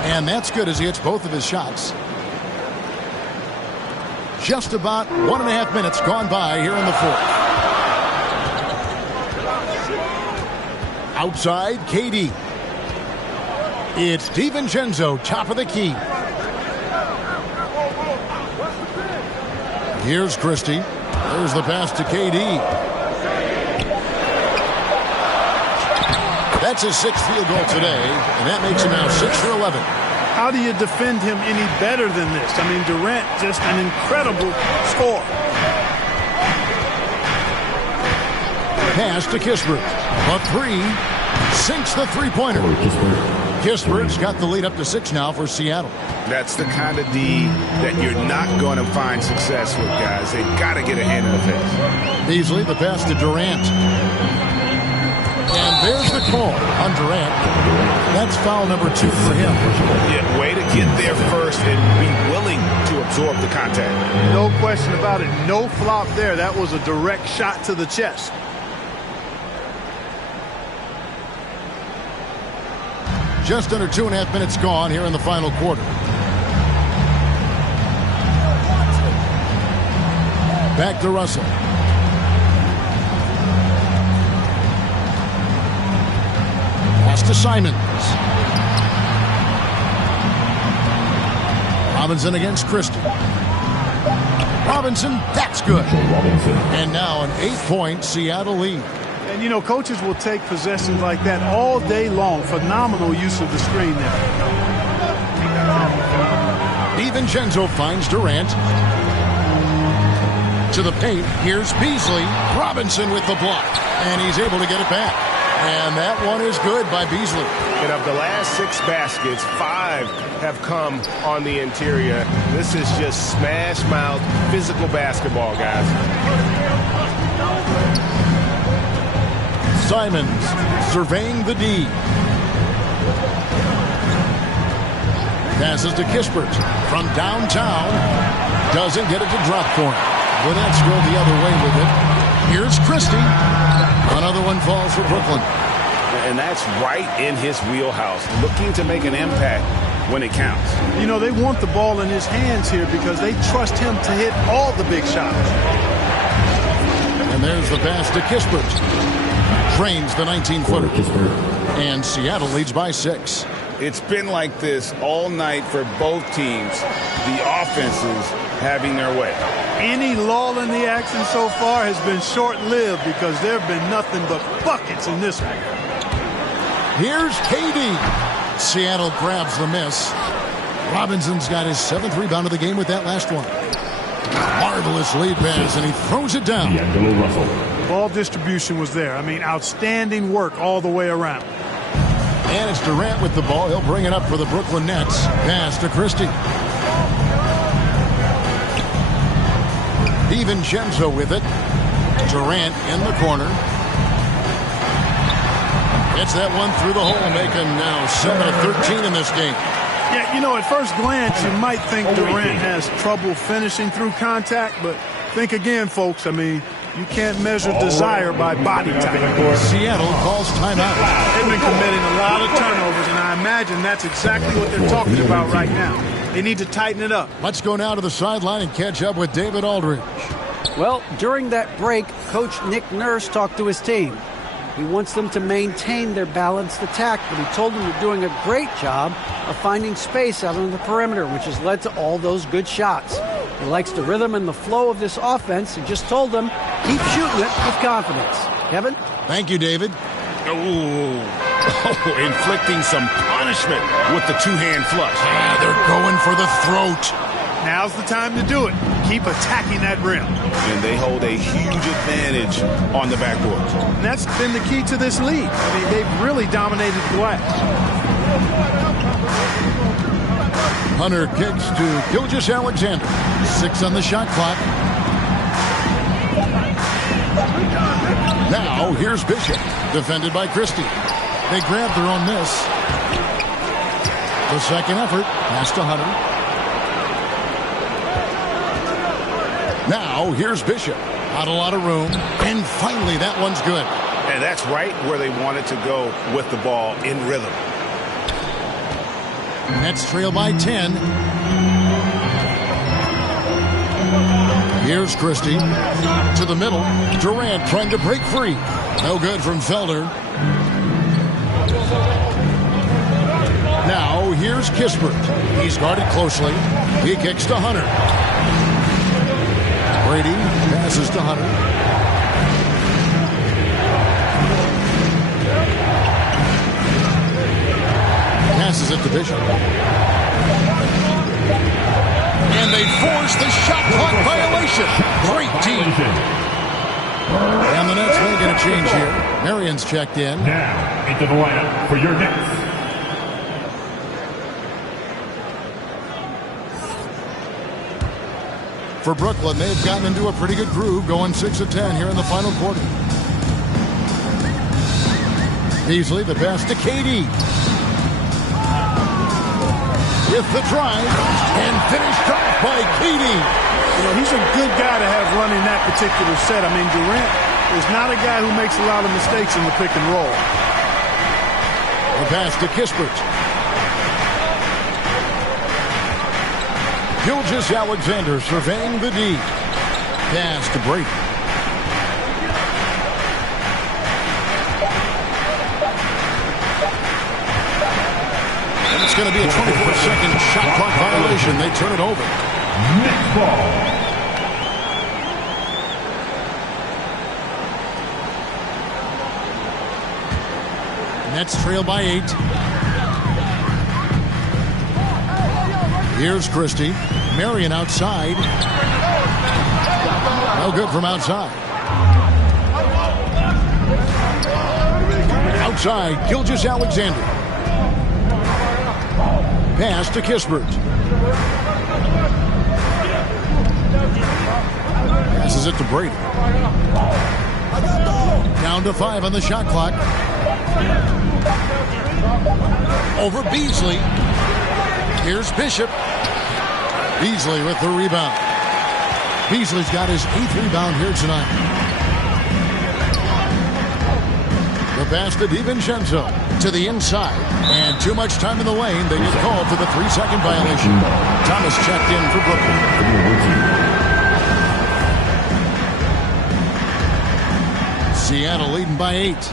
And that's good as he hits both of his shots. Just about 1.5 minutes gone by here in the fourth. Outside, KD. It's DiVincenzo, top of the key. Here's Christie. There's the pass to KD. That's his 6th field goal today, and that makes him now 6 for 11. How do you defend him any better than this? I mean, Durant, just an incredible scorer. Pass to Kispert. A three. Sinks the three-pointer. Kispert's got the lead up to 6 now for Seattle. That's the kind of D that you're not going to find success with, guys. They got to get a hand in the face. Beasley, the pass to Durant. And there's the call on Durant. That's foul number 2 for him. Yeah, way to get there first and be willing to absorb the contact. No question about it. No flop there. That was a direct shot to the chest. Just under 2.5 minutes gone here in the final quarter. Back to Russell. Pass to Simons. Robinson against Christie. Robinson, that's good. And now an 8-point Seattle lead. And, you know, coaches will take possessions like that all day long. Phenomenal use of the screen there. DiVincenzo finds Durant. To the paint. Here's Beasley. Robinson with the block. And he's able to get it back. And that one is good by Beasley. And of the last 6 baskets, 5 have come on the interior. This is just smash mouth, physical basketball, guys. Simons surveying the D. Passes to Kispert from downtown. Doesn't get it to drop for him. Burnett's go the other way with it. Here's Christie. Another one falls for Brooklyn. And that's right in his wheelhouse, looking to make an impact when it counts. You know, they want the ball in his hands here because they trust him to hit all the big shots. And there's the pass to Kispert. Trains the 19-footer. And Seattle leads by 6. It's been like this all night for both teams. The offenses having their way. Any lull in the action so far has been short-lived because there have been nothing but buckets in this one. Here's KD. Seattle grabs the miss. Robinson's got his 7th rebound of the game with that last one. Marvelous lead pass, and he throws it down. Ball distribution was there. I mean, outstanding work all the way around. And it's Durant with the ball. He'll bring it up for the Brooklyn Nets. Pass to Christie. DiVincenzo with it. Durant in the corner. Gets that one through the hole, making now 7 of 13 in this game. Yeah, you know, at first glance, you might think Durant has trouble finishing through contact, but think again, folks. I mean, you can't measure desire by body type. Seattle calls timeout. They've been committing a lot of turnovers, and I imagine that's exactly what they're talking about right now. They need to tighten it up. Let's go now to the sideline and catch up with David Aldridge. Well, during that break, Coach Nick Nurse talked to his team. He wants them to maintain their balanced attack, but he told them they're doing a great job of finding space out on the perimeter, which has led to all those good shots. He likes the rhythm and the flow of this offense and just told them, keep shooting it with confidence. Kevin? Thank you, David. Inflicting some punishment with the 2-hand flush. They're going for the throat. Now's the time to do it. Keep attacking that rim. And they hold a huge advantage on the backboard. And that's been the key to this league. I mean, they've really dominated the glass. Hunter kicks to Gilgeous-Alexander. 6 on the shot clock. Now, here's Bishop, defended by Christie. They grab their own miss. The second effort, pass to Hunter. Now, here's Bishop. Not a lot of room. And finally, that one's good. And that's right where they wanted to go with the ball in rhythm. Nets trail by 10. Here's Christie. To the middle. Durant trying to break free. No good from Felder. Now, here's Kispert. He's guarded closely. He kicks to Hunter. Brady passes to Hunter. Passes it to Bishop. they force the shot clock violation. Great team. And the Nets making a change here. Marion's checked in. Now into the lineup for your Knicks. For Brooklyn, they've gotten into a pretty good groove, going 6 of 10 here in the final quarter. Beasley, the pass to KD. With the drive, and finished off by KD. You know, he's a good guy to have running that particular set. I mean, Durant is not a guy who makes a lot of mistakes in the pick and roll. The pass to Kispert. Gilgeous-Alexander surveying the D. Pass to Brady. And it's going to be a 24-second shot clock violation. They turn it over. Next ball. Nets trail by 8. Here's Christie. Marion outside. No good from outside. Outside, Gilgeous-Alexander. Pass to Kispert. Passes it to Brady. Down to 5 on the shot clock. Over Beasley. Here's Bishop. Beasley with the rebound. Beasley's got his 8th rebound here tonight. The pass to DiVincenzo to the inside. And too much time in the lane. They get called for the 3-second violation. Thomas checked in for Brooklyn. Seattle leading by 8.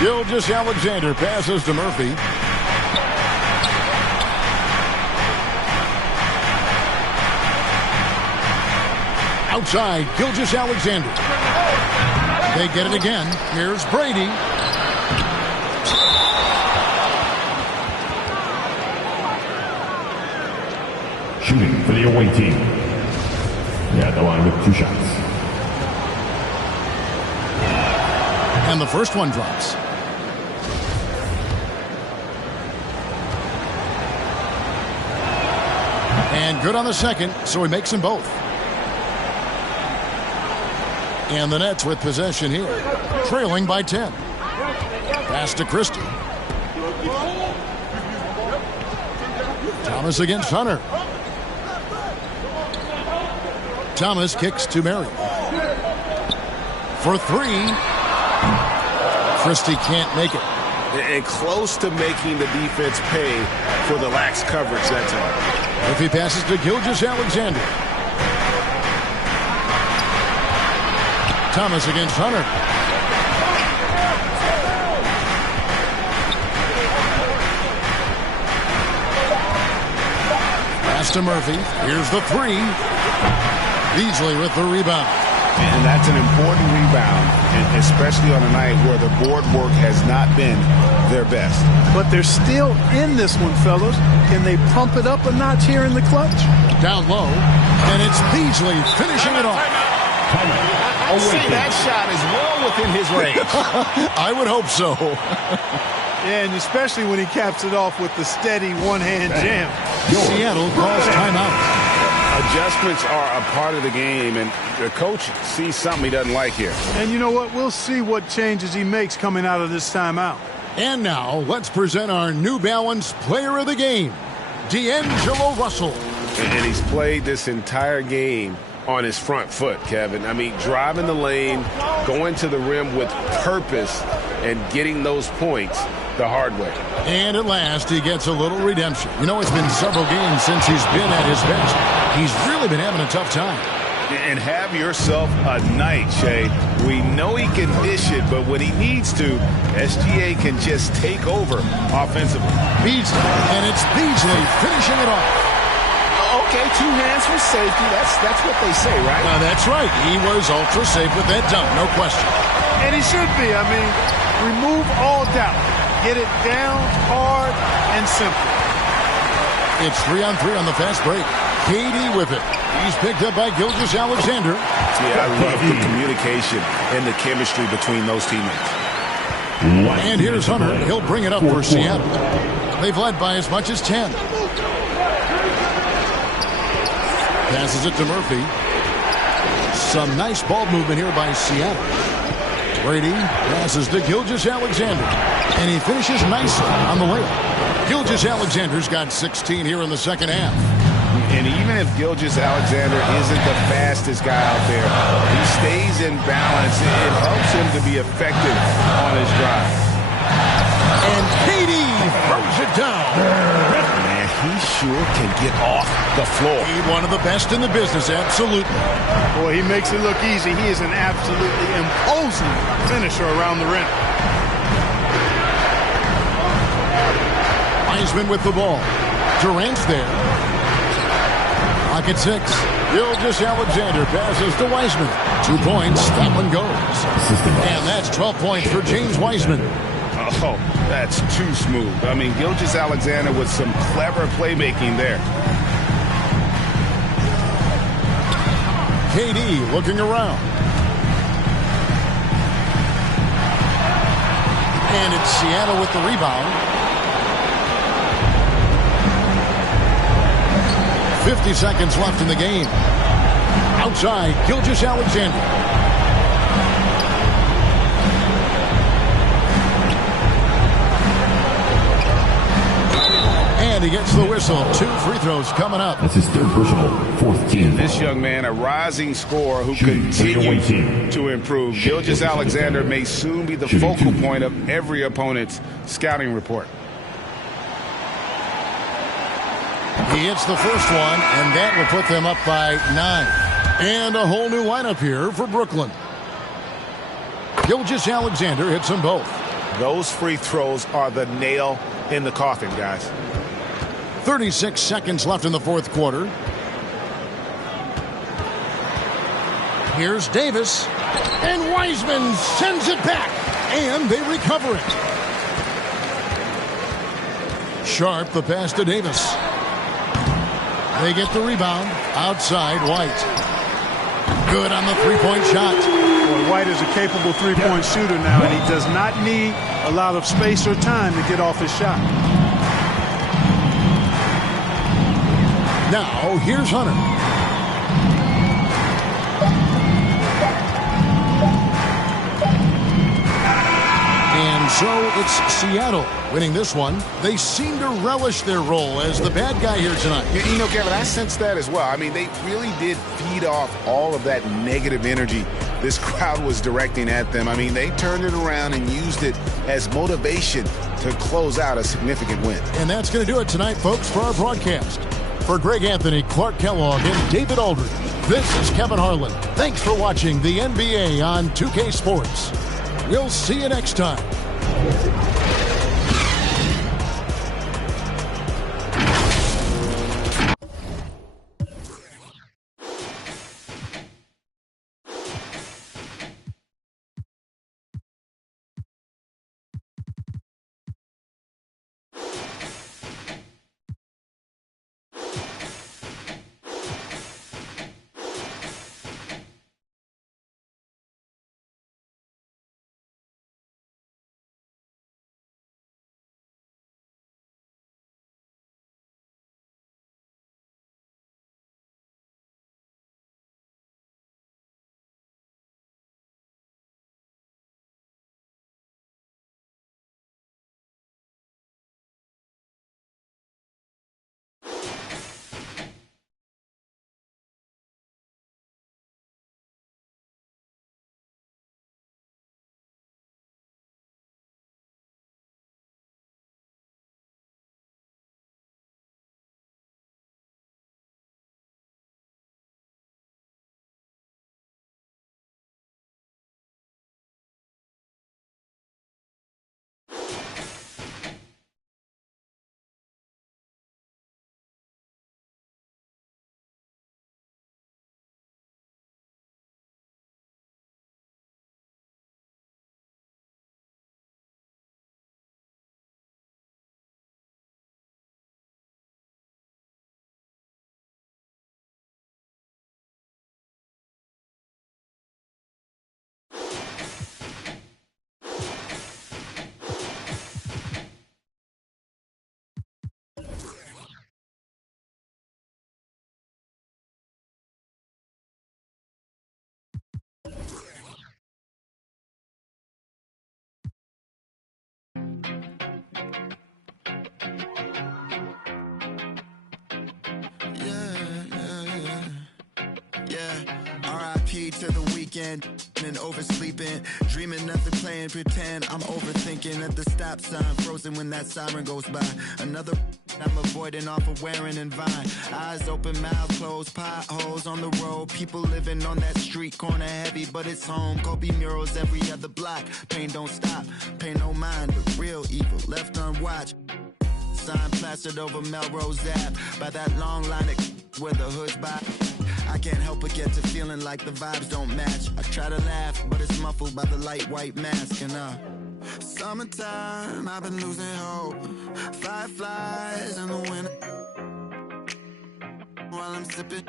Gilgeous-Alexander passes to Murphy. Outside, Gilgeous-Alexander. They get it again. Here's Brady. Shooting for the away team. Yeah, the line with 2 shots. And the first one drops. And good on the second, so he makes them both. And the Nets with possession here, trailing by 10. Pass to Christie. Thomas against Hunter. Thomas kicks to Marion. For 3. Christie can't make it. And close to making the defense pay for the lax coverage that time. If he passes to Gilgeous-Alexander. Thomas against Hunter. Pass to Murphy. Here's the 3. Beasley with the rebound. And that's an important rebound, especially on a night where the board work has not been their best. But they're still in this one, fellas. Can they pump it up a notch here in the clutch? Down low, and it's Beasley finishing it off. See, that shot is well within his range. I would hope so. Yeah, and especially when he caps it off with the steady one-hand jam. Seattle calls timeout. Adjustments are a part of the game, and the coach sees something he doesn't like here. And you know what? We'll see what changes he makes coming out of this timeout. And now, let's present our New Balance Player of the Game, D'Angelo Russell. And he's played this entire game on his front foot, Kevin. I mean, driving the lane, going to the rim with purpose, and getting those points the hard way. And at last, he gets a little redemption. You know, it's been several games since he's been at his best. He's really been having a tough time. And have yourself a night, Shay. We know he can dish it, but when he needs to, SGA can just take over offensively. Beasley, and it's Beasley finishing it off. Okay, 2 hands for safety. That's what they say, right? That's right. He was ultra safe with that dunk, no question. And he should be. I mean, remove all doubt. Get it down, hard, and simple. It's 3-on-3 on the fast break. KD with it. He's picked up by Gilgeous-Alexander. Yeah, I love the communication and the chemistry between those teammates. And here's Hunter. He'll bring it up for Seattle. They've led by as much as 10. Passes it to Murphy. Some nice ball movement here by Seattle. Brady passes to Gilgeous-Alexander. And he finishes nicely on the layup. Gilgeous-Alexander's got 16 here in the second half. And even if Gilgeous-Alexander isn't the fastest guy out there, he stays in balance. It helps him to be effective on his drive. And KD throws it down. Man, he sure can get off the floor. He's one of the best in the business, absolutely. Boy, he makes it look easy. He is an absolutely imposing finisher around the rim. Wiseman with the ball. Durant's there. Clock at 6. Gilgeous-Alexander passes to Wiseman. 2 points. That one goes. And that's 12 points for James Wiseman. Oh, that's too smooth. I mean, Gilgeous-Alexander with some clever playmaking there. KD looking around. And it's Seattle with the rebound. 50 seconds left in the game. Outside, Gilgeous-Alexander. And he gets the whistle. 2 free throws coming up. That's his third personal, 4th team. This young man, a rising scorer who continues to improve. Gilgeous-Alexander may soon be the focal point of every opponent's scouting report. He hits the first one, and that will put them up by 9. And a whole new lineup here for Brooklyn. Gilgeous-Alexander hits them both. Those free throws are the nail in the coffin, guys. 36 seconds left in the fourth quarter. Here's Davis. And Wiseman sends it back. And they recover it. Sharp the pass to Davis. They get the rebound. Outside, White. Good on the three-point shot. Boy, White is a capable three-point shooter now, and he does not need a lot of space or time to get off his shot. Now, here's Hunter. And so it's Seattle winning this one. They seem to relish their role as the bad guy here tonight. You know, Kevin, I sense that as well. I mean, they really did feed off all of that negative energy this crowd was directing at them. I mean, they turned it around and used it as motivation to close out a significant win. And that's going to do it tonight, folks, for our broadcast. For Greg Anthony, Clark Kellogg, and David Aldridge, this is Kevin Harlan. Thanks for watching the NBA on 2K Sports. We'll see you next time. Yeah, R.I.P. to the weekend and oversleeping, dreaming nothing, playing pretend. I'm overthinking at the stop sign, frozen when that siren goes by. Another I'm avoiding off of wearing and Vine. Eyes open, mouth closed, potholes on the road. People living on that street corner heavy, but it's home. Kobe murals every other block. Pain don't stop, pay no mind. The real evil left unwatched. Sign plastered over Melrose Ave by that long line of where the hood's by. I can't help but get to feeling like the vibes don't match. I try to laugh, but it's muffled by the light white mask. And summertime, I've been losing hope. Fireflies in the winter while I'm sipping,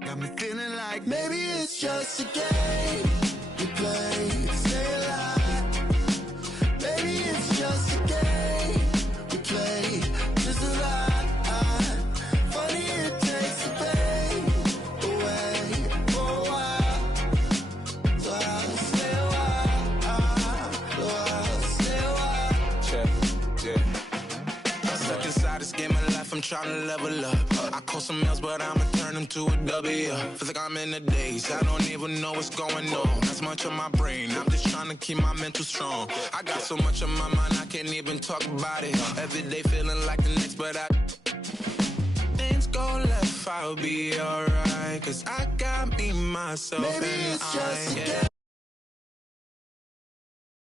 got me feeling like maybe it's just a game we play to stay alive. Maybe it's just a game we play to survive. Funny it takes the pain away for a while, so I'll stay a while, so I'll stay a while. Check, yeah. I'm stuck inside this game of life, I'm trying to level up. I call some L's, but I'ma turn them to a W. Feel like I'm in the days, I don't even know what's going on. That's much on my brain, I'm just trying to keep my mental strong. I got so much on my mind, I can't even talk about it. Every day feeling like the next, but things go left, I'll be alright. Cause I got me, myself, maybe and it's just a game